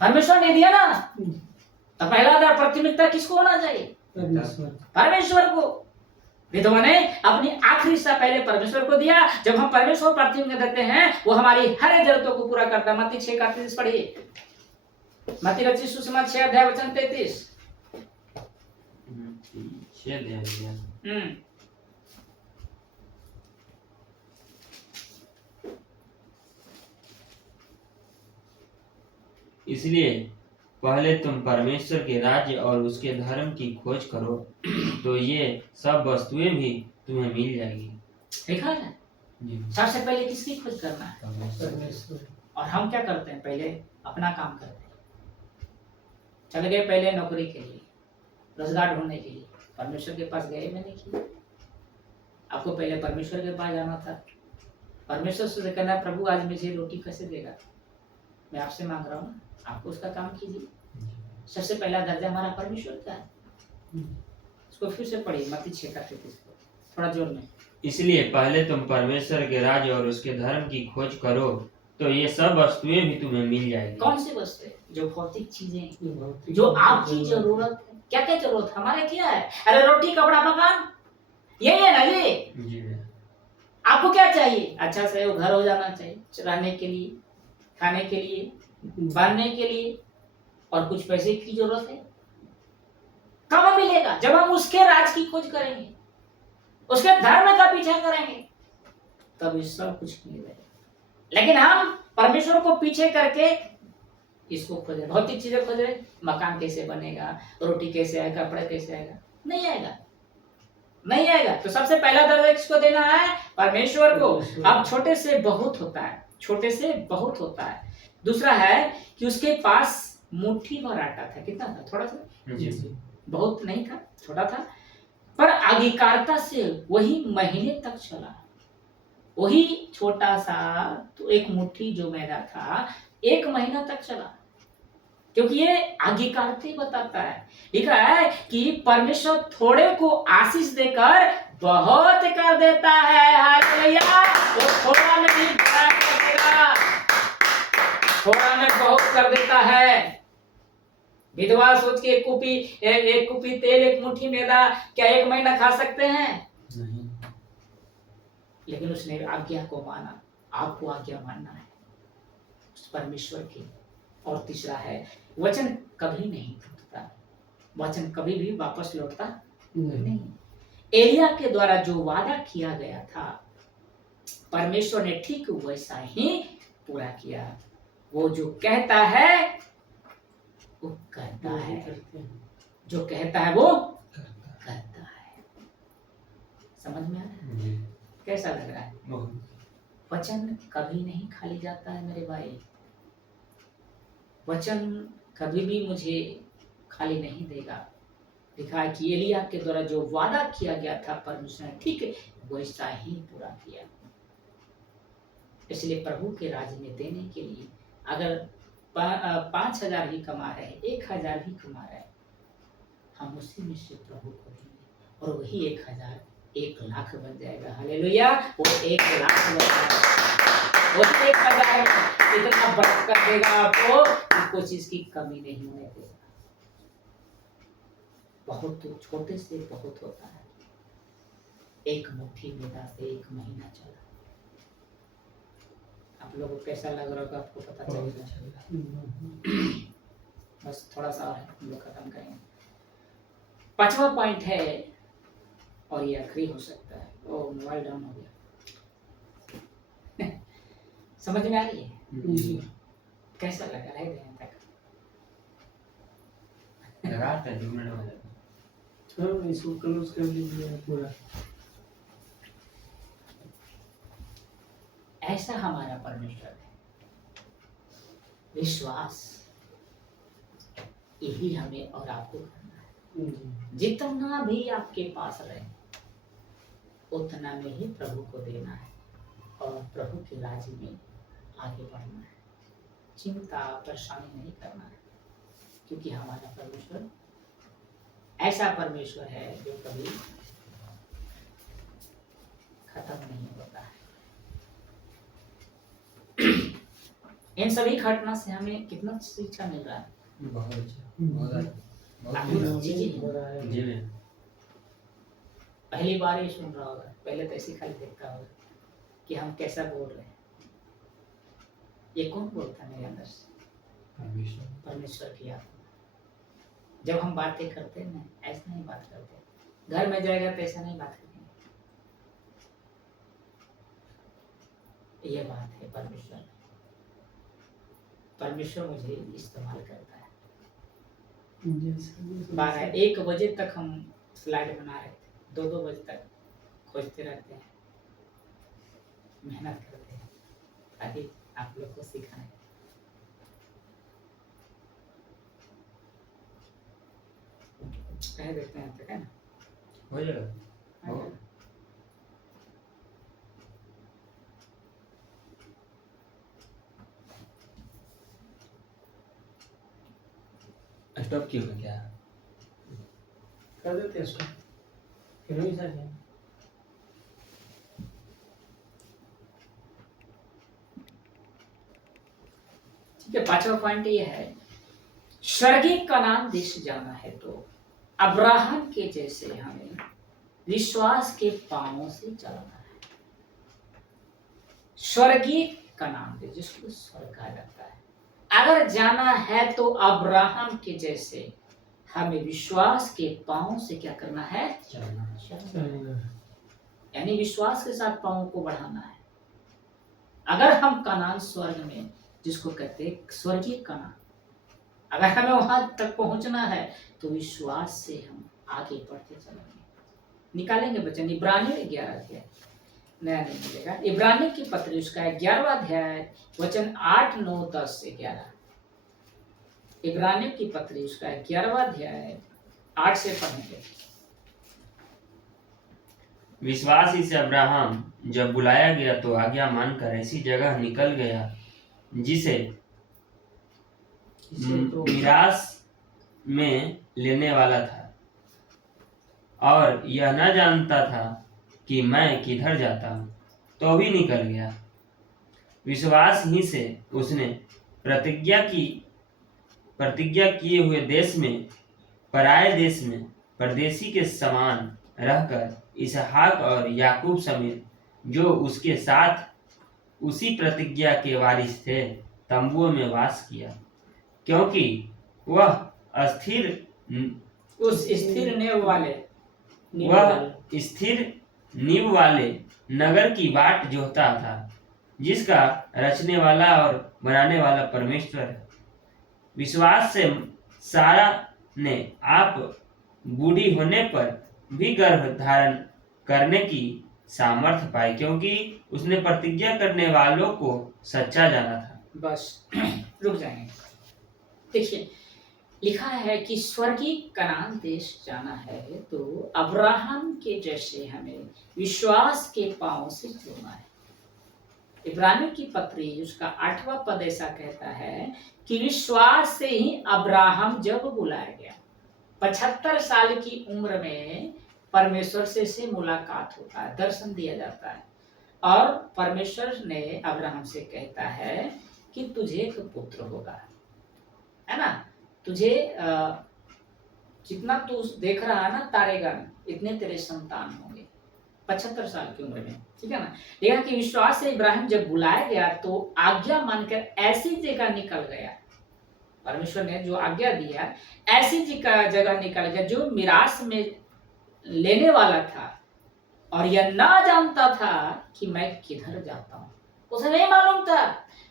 परमेश्वर ने दिया ना। तो पहला दर्जा प्राथमिकता किसको होना चाहिए? परमेश्वर को। विधवा ने अपनी आखिरी हिस्सा पहले परमेश्वर को दिया। जब हम परमेश्वर प्राथमिकता देते हैं, वो हमारी हर जरूरतों को पूरा करता है। मत्ती 6:33 पढ़िए। मत्ती रचित सुसमाचार 6 अध्याय वचन 33। इसलिए पहले तुम परमेश्वर के राज्य और उसके धर्म की खोज करो, तो ये सब वस्तुएं भी तुम्हें मिल जाएगी। देखा है? सबसे पहले किसकी खोज करना है? परमेश्वर। और हम क्या करते हैं? पहले अपना काम करते हैं। चले गए पहले नौकरी के लिए, रोजगार ढूंढने के लिए, परमेश्वर के पास गए मैंने किया। आपको पहले परमेश्वर के पास जाना था, परमेश्वर से कहना, प्रभु आज मुझे रोटी कैसे देगा? मैं आपसे मांग रहा हूँ, आपको उसका काम कीजिए। सबसे पहला दर्जा हमारा परमेश्वर का है। उसको फिर से पढ़िए, मत्ती 6:33 को थोड़ा जोर में। इसलिए पहले तुम परमेश्वर के राज्य और उसके धर्म की खोज करो, तो ये सब वस्तुएं भी तुम्हें मिल जाएगी। कौन सी वस्तुएं? जो भौतिक चीजें, जो आपकी जरूरत है। क्या क्या जरूरत हमारे क्या है? अरे रोटी, कपड़ा, मकान, यही है ना। ये आपको क्या चाहिए? अच्छा से वो घर हो जाना चाहिए, रहने के लिए, खाने के लिए, बनने के लिए, और कुछ पैसे की जरूरत है। कब मिलेगा? जब हम उसके राज की खोज करेंगे, उसके धर्म का पीछा करेंगे, तब ये सब कुछ मिलेगा। लेकिन हम परमेश्वर को पीछे करके इसको खोज रहे, भौतिक चीजें खोज रहे, मकान कैसे बनेगा, रोटी कैसे आएगा, कपड़ा कैसे आएगा, नहीं आएगा, नहीं आएगा। तो सबसे पहला दर्जा किसको देना है? परमेश्वर को। अब छोटे से बहुत होता है, छोटे से बहुत होता है। दूसरा है कि उसके पास मुट्ठी भर आटा था। कितना था? थोड़ा सा, बहुत नहीं था, छोटा था, पर आज्ञाकारिता से वही महीने तक चला। वही छोटा सा तो एक मुट्ठी जो मैदा था, 1 महीना तक चला, क्योंकि ये आज्ञाकारिता बताता है। लिखा है कि परमेश्वर थोड़े को आशीष देकर बहुत कर देता है। हालेलुया। वो थोड़ा में भी बड़ा कर देगा, थोड़ा में बहुत कर देता है। विधवा सोच के एक कुपी तेल, एक मुट्ठी मैदा क्या 1 महीना खा सकते हैं? नहीं। लेकिन उसने आज्ञा को माना। आपको आज्ञा मानना है उस परमेश्वर की। और तीसरा है, वचन कभी नहीं टूटता, वचन कभी भी वापस लौटता नहीं। एलिया के द्वारा जो वादा किया गया था परमेश्वर ने ठीक वैसा ही पूरा किया। वो जो कहता है वो करता है, जो कहता है वो करता है। समझ में आ रहा है? कैसा लग रहा है? वचन कभी नहीं खाली जाता है मेरे भाई। वचन कभी भी मुझे खाली नहीं देगा। लिखा है कि एलिया के द्वारा जो वादा किया गया था परमेश्वर ने ठीक वैसा ही पूरा किया। इसलिए प्रभु के राज्य में देने के लिए अगर 5,000 ही कमा रहे, 1,000 भी कमा रहे, हम उसी में से प्रभु को देंगे और वही 1,000 1,00,000 बन जाएगा। हालेलुया। वो 1,00,000 बन जाएगा। वो 1,000 इतना बरकत कर देगा आपको कि कोई चीज की कमी नहीं होने देगा। बहुत तो छोटे से बहुत होता है। एक मुट्ठी मैदा से 1 महीना चला। आप लोगों को कैसा लग रहा होगा आपको पता चलेगा। बस थोड़ा सा है, हम लोग खत्म करेंगे। 5वां पॉइंट है और ये आखिरी हो सकता है। ओ मोबाइल डाउन हो गया। समझ में आ रही है? कैसा लगा रहे ध्यान तक? लगा था 2 मिनट हो जाता। हाँ, इसको क्लोज कर लीजिए पूरा। ऐसा हमारा परमेश्वर है। विश्वास यही हमें और आपको करना है। जितना भी आपके पास रहे उतना में ही प्रभु को देना है और प्रभु के राज्य में आगे बढ़ना है। चिंता परेशानी नहीं करना है, क्योंकि हमारा परमेश्वर ऐसा परमेश्वर है जो कभी खत्म नहीं होता है। इन सभी घटना से हमें कितना शिक्षा मिल रहा है? बहुत अच्छा, बहुत चीजें जी। पहली बार ही सुन रहा होगा, पहले तो ऐसे खाली देखता होगा कि हम कैसा बोल रहे हैं। ये कौन बोलता है मेरे अंदर से? परमेश्वर की आत्मा। जब हम बातें करते हैं ना, ऐसा नहीं बात करते। घर में जाएगा तो ऐसा नहीं बात करेंगे। ये बात है परमेश्वर। परमेश्वर मुझे इस्तेमाल करता है। 1 बजे तक हम स्लाइड बना रहे थे, 2 बजे तक खोजते रहते हैं, मेहनत करते हैं ताकि आप लोग को सिखाएं। कह देते हैं तक है ना, हो जाएगा। स्टॉप क्यों है क्या? कर देते हैं स्टॉप। क्यों नहीं सर? ठीक है। 5वां पॉइंट ये है, स्वर्गीय कनान देश जाना है तो अब्राहम के जैसे हमें विश्वास के पांवों से चलना है। स्वर्गीय कनान देश, जिसको स्वर्ग कहा जाता है, अगर जाना है तो अब्राहम के जैसे हमें विश्वास के पांवों से क्या करना है? चलना। यानी विश्वास के साथ पांवों को बढ़ाना है। अगर हम कनान स्वर्ग में, जिसको कहते हैं स्वर्गीय कनान, अगर हमें वहां तक पहुंचना है तो विश्वास से हम आगे बढ़ते चलेंगे। निकालेंगे बच्चन इब्रानियों 11 अध्याय, नया नहीं मिलेगा। इब्रानियों की पत्री उसका 11वां अध्याय वचन 8, 9, 10 से 11। इब्रानियों की पत्री उसका 11वां अध्याय 8 से पढ़ेंगे। विश्वास ही से अब्राहम जब बुलाया गया तो आज्ञा मानकर ऐसी जगह निकल गया जिसे मिरास में लेने वाला था, और यह न जानता था कि मैं किधर जाता हूँ, तो भी निकल गया। विश्वास ही से उसने प्रतिज्ञा किए हुए देश में, पराये देश में परदेशी के समान रहकर इसहाक और याकूब समेत जो उसके साथ उसी प्रतिज्ञा के वारिस थे तंबुओं में वास किया, क्योंकि वह स्थिर उस स्थिर नेव वाले वह स्थिर नींव वाले नगर की बाट जोहता था, जिसका रचने वाला और बनाने वाला परमेश्वर है। विश्वास से सारा ने आप बूढ़ी होने पर भी गर्भ धारण करने की सामर्थ्य पाई, क्योंकि उसने प्रतिज्ञा करने वालों को सच्चा जाना था। बस रुक जाएंगे। देखिए, लिखा है कि स्वर्गीय कनान देश जाना है तो अब्राहम के जैसे हमें विश्वास के पांव से चलना है। इब्रानियों की पत्री उसका 8वां पद ऐसा कहता है कि विश्वास से ही अब्राहम जब बुलाया गया, 75 साल की उम्र में परमेश्वर से मुलाकात होता है, दर्शन दिया जाता है, और परमेश्वर ने अब्राहम से कहता है कि तुझे एक पुत्र होगा, है ना, तुझे जितना तू देख रहा है ना तारेगण, इतने तेरे संतान होंगे, 75 साल की उम्र में, ठीक है ना। देखा कि विश्वास से इब्राहिम जब बुलाया गया तो आज्ञा मानकर ऐसी जगह निकल गया, परमेश्वर ने जो आज्ञा दिया ऐसी जगह निकल गया जो मिरास में लेने वाला था, और यह ना जानता था कि मैं किधर जाता हूँ। उसे नहीं मालूम था,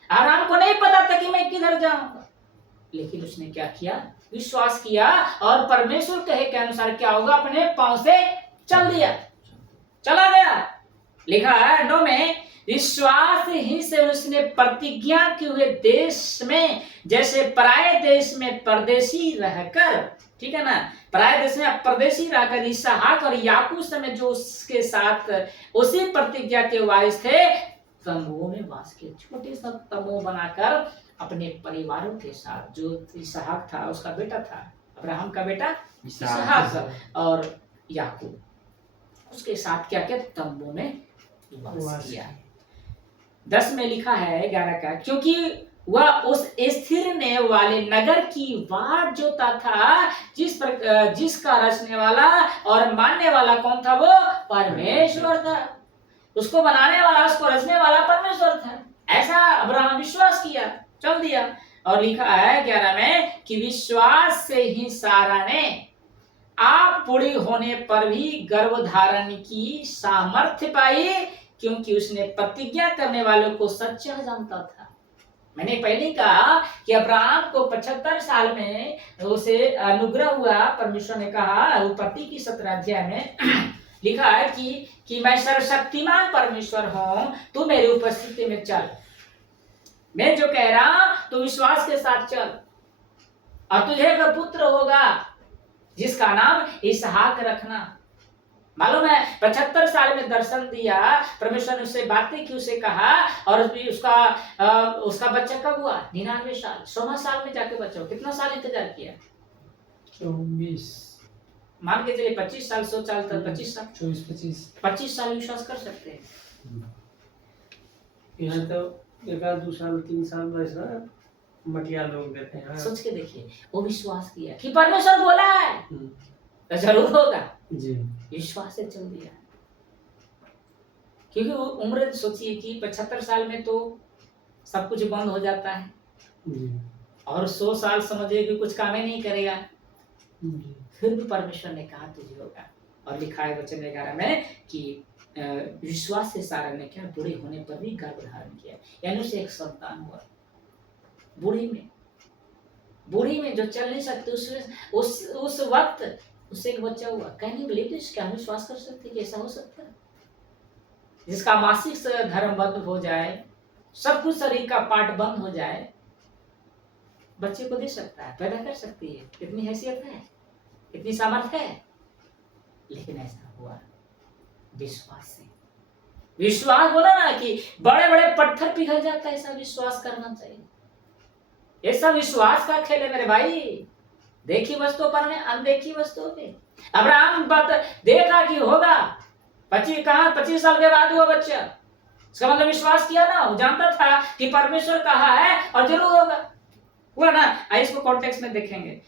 अब्राहम को नहीं पता था कि मैं किधर जाऊंगा, लेकिन उसने क्या किया, विश्वास किया, और परमेश्वर कहे के अनुसार क्या होगा, अपने पांव से चल दिया, चला गया। लिखा है 9 में, विश्वास ही से उसने प्रतिज्ञा किए हुए देश में, जैसे पराये देश में परदेशी रहकर, ठीक है ना, पराये देश में परदेशी रहकर इसहाक और याकूब समय जो उसके साथ उसी प्रतिज्ञा के वारिस थे, तंबुओं में वास किए, छोटे सा तंबू बनाकर अपने परिवारों के साथ, जो इसहाक था उसका बेटा था, अब्राहम का बेटा इसहाक और याकूब, उसके साथ क्या किया, तंबू में वास किया। 10 में लिखा है 11 का, क्योंकि वह उस स्थिर ने वाले नगर की वाट जोता था, जिसका रचने वाला और मानने वाला कौन था, वो परमेश्वर था। उसको बनाने वाला, उसको रचने वाला परमेश्वर था। ऐसा अब्राहम विश्वास किया, चल दिया। और लिखा है 11 में कि विश्वास से ही सारा ने आप बूढ़ी होने पर भी गर्भधारण की सामर्थ्य पाई, क्योंकि उसने प्रतिज्ञा करने वालों को सच्चा जानता था। मैंने पहले कहा कि अब्राहम को 75 साल में उसे अनुग्रह हुआ, परमेश्वर ने कहा उत्पत्ति की 17 अध्याय में लिखा है कि मैं सर्वशक्तिमान परमेश्वर हूं, तू मेरी उपस्थिति में चल, मैं जो कह रहा तू विश्वास के साथ चल, और तुझे एक पुत्र होगा जिसका नाम इसहाक रखना। मालूम है 75 साल में दर्शन दिया, परमेश्वर ने उससे बातें की, उसे कहा, और उसका बच्चा कब हुआ, 99 साल, 16 साल में जाके बच्चा। कितना साल इंतजार किया, 24 मान के चलिए 25 साल, 100 साल तक 25 साल, 25 साल विश्वास कर सकते हैं। यहाँ तो 1-2 साल 3 साल वैसा मटिया लोग देते हैं। सोच के देखिए, वो विश्वास किया कि परमेश्वर बोला है तो जरूर होगा जी, विश्वास से चल दिया। क्योंकि वो उम्र सोचिए कि 75 साल में तो सब कुछ बंद हो जाता है जी, और 100 साल समझिए कि कुछ काम ही नहीं करेगा, जी। फिर भी परमेश्वर ने कहा तुझे होगा। और लिखा है वचन 11 में कि विश्वास से सारा ने क्या, बूढ़े होने पर भी गर्भ धारण किया, यानी उसे एक संतान हुआ। बूढ़ी में जो चल नहीं सकते, उस वक्त उससे एक बच्चा हुआ। Can you believe this? क्या हम विश्वास कर सकते कि ऐसा हो सकता है? जिसका मासिक धर्म बंद हो जाए, सब कुछ शरीर का पार्ट बंद हो जाए, बच्चे को दे सकता है, पैदा कर सकती है, कितनी हैसियत है, कितनी सामर्थ्य है। लेकिन ऐसा हुआ विश्वास से। विश्वास बोला ना कि बड़े बड़े पत्थर पिघल जाता है, ऐसा विश्वास करना चाहिए। ऐसा विश्वास का खेल है मेरे भाई, देखी वस्तुओं पर में, अनदेखी वस्तुओं पे। अब्राहम बात देखा कि होगा, 25 साल के बाद हुआ बच्चा, इसका मतलब विश्वास किया ना, वो जानता था कि परमेश्वर कहा है और जरूर होगा, हुआ ना। इसको कॉन्टेक्स्ट में देखेंगे,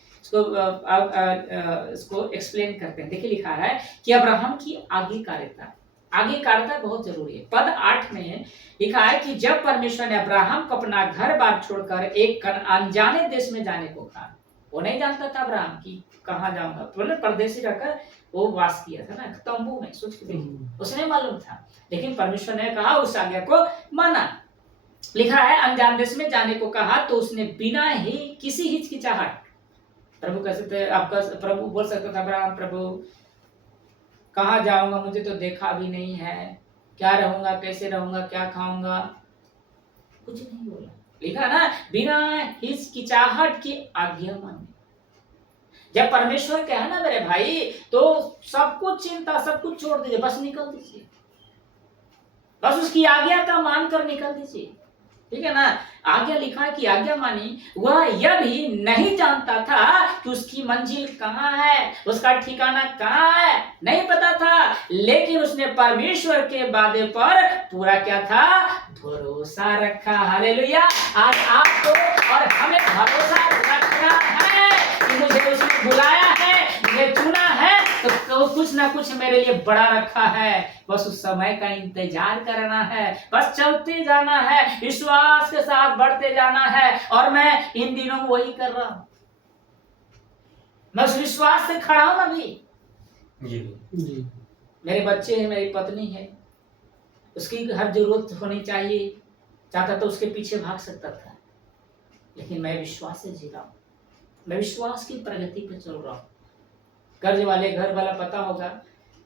इसको एक्सप्लेन करते हैं। देखिए लिखा है कि अब्राहम की आज्ञाकारिता बहुत जरूरी है। पद 8 में लिखा है कि जब परमेश्वर ने अब्राहम को अपना घर बार छोड़कर एक अनजाने देश में जाने को कहा, वो नहीं जानता था अब्राहम कि कहाँ जाऊंगा, बोले परदेसी रहकर वो वास किया था ना तंबू में, सोच के देखिए, उसे नहीं मालूम था, लेकिन परमेश्वर ने कहा उस आज्ञा को माना। लिखा है अनजान देश में जाने को कहा तो उसने बिना ही किसी हिचकिचाहट, प्रभु कह सकते आपका प्रभु बोल सकता था अब्राहम प्रभु कहाँ जाऊंगा, मुझे तो देखा भी नहीं है, क्या रहूंगा, कैसे रहूंगा, क्या खाऊंगा, कुछ नहीं बोला। लिखा ना बिना हिचकिचाहट की आज्ञा माने। जब परमेश्वर कहे ना मेरे भाई तो सब कुछ चिंता सब कुछ छोड़ दीजिए, बस निकल दीजिए, बस उसकी आज्ञा का मानकर निकल दीजिए, ठीक है ना। आज्ञा लिखा है कि आज्ञा मानी, वह यह भी नहीं जानता था कि उसकी मंजिल कहाँ है, उसका ठिकाना कहाँ है, नहीं पता था, लेकिन उसने परमेश्वर के वादे पर पूरा क्या था, भरोसा रखा। हालेलुया। आज आपको और हमें भरोसा रखना है कि मुझे उसने बुलाया है, मुझे चुना है, तो कुछ ना कुछ मेरे लिए बड़ा रखा है, बस उस समय का इंतजार करना है, बस चलते जाना है, विश्वास के साथ बढ़ते जाना है। और मैं इन दिनों वही कर रहा हूं, मैं उस विश्वास से खड़ा हूं अभी। जी मेरे बच्चे हैं, मेरी पत्नी है, उसकी हर जरूरत होनी चाहिए, चाहता तो उसके पीछे भाग सकता था, लेकिन मैं विश्वास से जी रहा हूं, मैं विश्वास की प्रगति पे चल रहा हूं। कर्ज वाले घर वाला पता होगा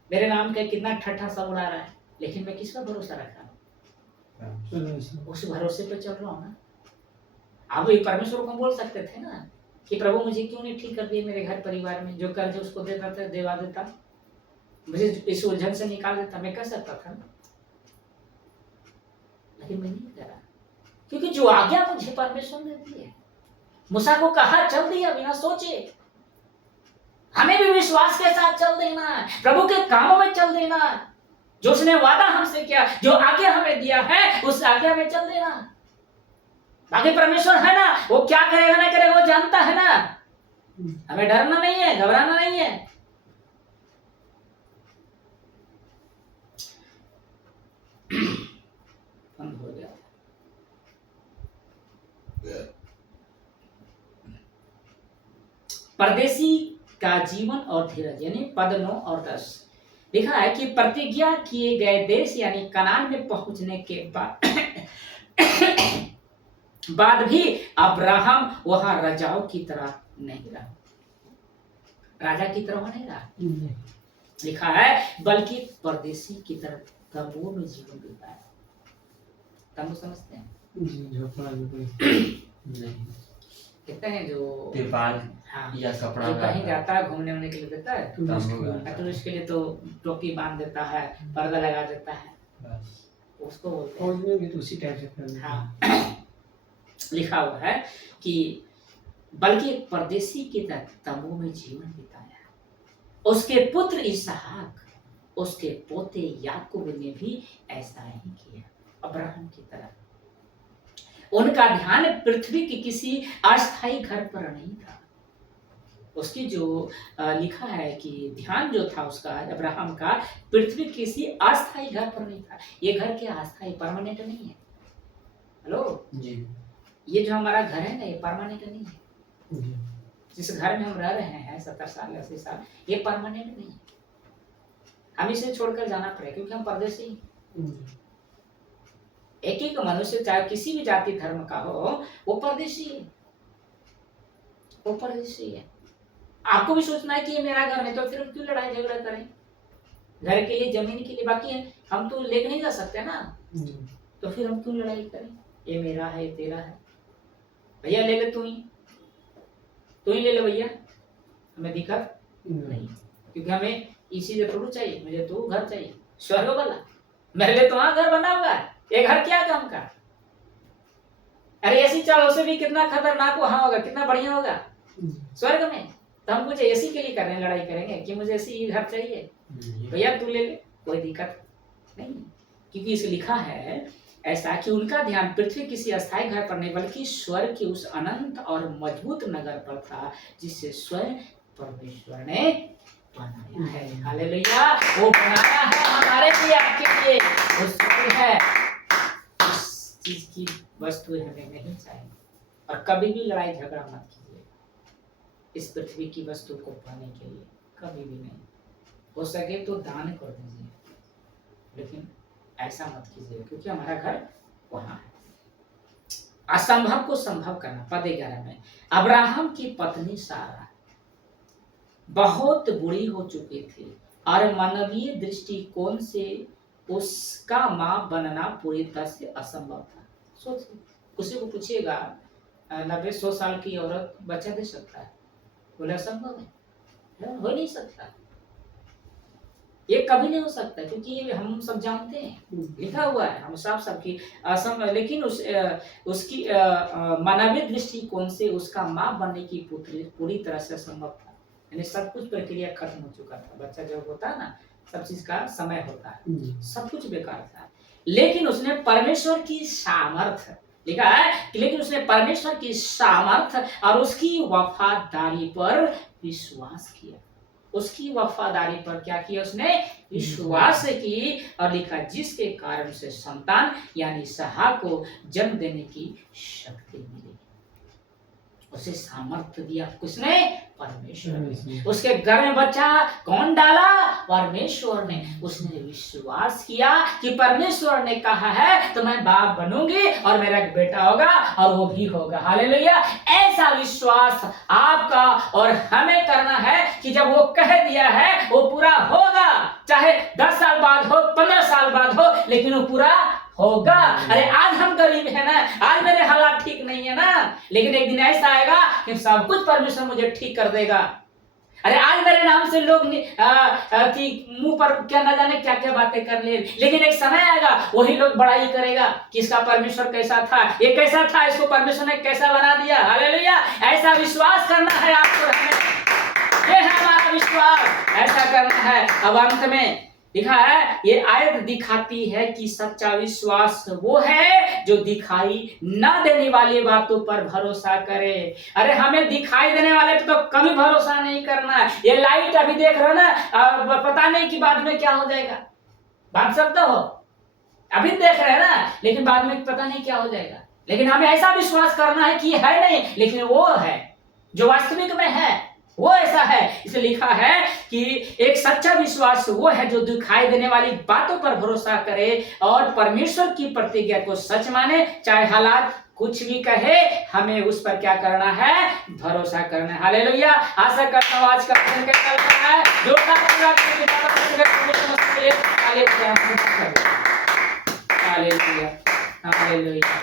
मेरे नाम का कितना ठट्ठा सब उड़ा रहा है, लेकिन मैं किस पर भरोसा रख रहा हूँ, उस भरोसे पे चल रहा हूँ ना। आप ये परमेश्वर को बोल सकते थे ना कि प्रभु मुझे क्यों नहीं ठीक कर दिए, मेरे घर परिवार में जो कर्ज उसको देता था देवा देता, मुझे इस उलझन से निकाल देता, मैं कह सकता था ना, लेकिन मैं नहीं करा, क्योंकि जो आज्ञा मुझे परमेश्वर ने दी है, मूसा को कहा चल दिया बिना सोचे, हमें भी विश्वास के साथ चल देना, प्रभु के कामों में चल देना, जो उसने वादा हमसे किया, जो आज्ञा हमें दिया है उस आज्ञा में चल देना। बाकी परमेश्वर है ना, वो क्या करेगा ना करेगा वो जानता है ना, हमें डरना नहीं है, घबराना नहीं है। बंद हो गया। परदेसी का जीवन और धीरज, यानी पद 9 और 10 लिखा है कि प्रतिज्ञा किए गए देश यानी कनान में पहुंचने के बाद भी अब्राहम वहां राजाओं की तरह नहीं रहा, राजा की तरह नहीं रहा। लिखा है बल्कि परदेसी की तरह तंबू में जीवन बिताया। तंबू समझते हैं? नहीं कहते हैं जो तिरपाल हाँ, या कपड़ा जो कहीं जाता है घूमने उमने के लिए देता है, तंबू उसके लिए तो टोपी बांध देता है, पर्दा लगा देता है, बस उसको बोलते हैं। फौज में भी तो उसी टाइप से करते हैं। हाँ लिखा हुआ है कि बल्कि एक परदेसी की तरह तंबू में जीवन बिताया, उसके पुत्र इसहाक, उसके पोते याकूब ने भी ऐसा ही किया, अब्राहम की तरह। उनका ध्यान पृथ्वी के किसी अस्थायी घर पर नहीं था। उसकी जो लिखा है कि ध्यान जो था उसका अब्राहम का पृथ्वी किसी अस्थायी घर पर नहीं था। ये घर क्या अस्थायी परमानेंट नहीं है। हेलो जी, ये जो हमारा घर है ना ये परमानेंट नहीं है। जिस घर में हम रह रहे हैं 70 साल 80 साल, ये परमानेंट नहीं है, हम इसे छोड़कर जाना पड़ेगा क्योंकि हम परदेसी हैं। एक एक मनुष्य चाहे किसी भी जाति धर्म का हो वो परदेशी है, वो परदेशी है। आपको भी सोचना है कि ये मेरा घर है, तो फिर क्यों लड़ाई झगड़ा करें घर के लिए जमीन के लिए, बाकी है हम तो ले नहीं जा सकते ना, तो फिर हम क्यों लड़ाई करें, ये मेरा है ये तेरा है, भैया ले ले तू ही ले ले भैया, हमें दिक्कत नहीं, क्योंकि हमें इसी से थोड़ा चाहिए, मुझे तो घर चाहिए स्वर्ग वाला, मेरे लिए तो वहां घर बना हुआ है, ये घर क्या काम का। अरे एसी चालों से भी कितना खतरनाक वहां होगा, कितना बढ़िया होगा स्वर्ग में। तो हम कुछ एसी के लिए कर रहे हैं, लड़ाई करेंगे कि मुझे एसी घर चाहिए, भैया तू ले ले, कोई दिक्कत नहीं, क्योंकि इसे लिखा है ऐसा कि उनका ध्यान पृथ्वी किसी अस्थायी घर पर नहीं बल्कि स्वर्ग के उस अनंत और मजबूत नगर पर था जिसे स्वयं परमेश्वर ने बनाया है। हालेलुया, वो बनाया है हमारे लिए, आपके लिए, वो स्वर्ग है। इस चीज की वस्तु हमें नहीं चाहिए और कभी भी लड़ाई झगड़ा मत कीजिए। इस पृथ्वी की वस्तु को पाने के लिए, कभी भी नहीं। हो सके तो दान कर दीजिए, लेकिन ऐसा मत कीजिए, क्योंकि हमारा घर वहां है। असंभव को संभव करना। पद 11 में, अब्राहम की पत्नी सारा बहुत बूढ़ी हो चुकी थी और मानवीय दृष्टिकोण से उसका मां बनना पूरी तरह से असंभव था। सोचिए, किसी को पूछिएगा 90-100 साल की औरत बच्चा दे सकता है? बोले असंभव है, हो नहीं सकता, ये कभी नहीं हो सकता, क्योंकि ये हम सब जानते हैं, लिखा हुआ है, हम साफ सबकी असंभव। लेकिन उसकी मानवीय दृष्टिकोण से उसका मां बनने की पूरी तरह से असंभव था। यानी सब कुछ प्रक्रिया खत्म हो चुका था। बच्चा जब होता है ना, सब चीज का समय होता है, सब कुछ बेकार था। लेकिन उसने परमेश्वर की सामर्थ्य, लिखा है कि लेकिन उसने परमेश्वर की सामर्थ्य और उसकी वफादारी पर विश्वास किया। उसकी वफादारी पर क्या किया? उसने विश्वास की, और लिखा जिसके कारण से संतान यानी इसहाक को जन्म देने की शक्ति मिली। उसे सामर्थ्य दिया किसने? परमेश्वर ने। उसके घर में बच्चा कौन डाला? परमेश्वर ने। उसने विश्वास किया कि परमेश्वर ने कहा है तो मैं बाप बनूंगी और मेरा एक बेटा होगा और वो भी होगा। हालेलुया। ऐसा विश्वास आपका और हमें करना है कि जब वो कह दिया है वो पूरा होगा, चाहे 10 साल बाद हो, 15 साल बाद हो, लेकिन वो पूरा होगा। अरे आज हम गरीब है ना, आज मेरे हालात ठीक नहीं है ना, लेकिन एक दिन ऐसा आएगा कि सब कुछ परमेश्वर मुझे ठीक कर देगा। अरे आज मेरे नाम से लोग कि मुंह पर क्या न जाने क्या क्या बातें कर ले, लेकिन एक समय आएगा वही लोग बड़ाई करेगा कि इसका परमेश्वर कैसा था, ये कैसा था, इसको परमेश्वर ने कैसा बना दिया। हालेलुया। ऐसा विश्वास करना है आपको, ये है हमारा विश्वास, ऐसा करना है। अब अंत में लिखा है, ये आयत दिखाती है कि सच्चा विश्वास वो है जो दिखाई न देने वाली बातों पर भरोसा करे। अरे हमें दिखाई देने वाले पे तो कभी भरोसा नहीं करना है। ये लाइट अभी देख रहे हो ना, पता नहीं कि बाद में क्या हो जाएगा। बात सब तो हो, अभी देख रहे हैं ना, लेकिन बाद में पता नहीं क्या हो जाएगा। लेकिन हमें ऐसा विश्वास करना है कि है नहीं, लेकिन वो है जो वास्तविक में है, वो ऐसा है। इसे लिखा है कि एक सच्चा विश्वास वो है जो दिखाई देने वाली बातों पर भरोसा करे और परमेश्वर की प्रतिज्ञा को सच माने, चाहे हालात कुछ भी कहे, हमें उस पर क्या करना है? भरोसा करना है। हालेलुया। आशा करता हूँ आज का वचन कैसा लगा है। हालेलुया। हालेलुया।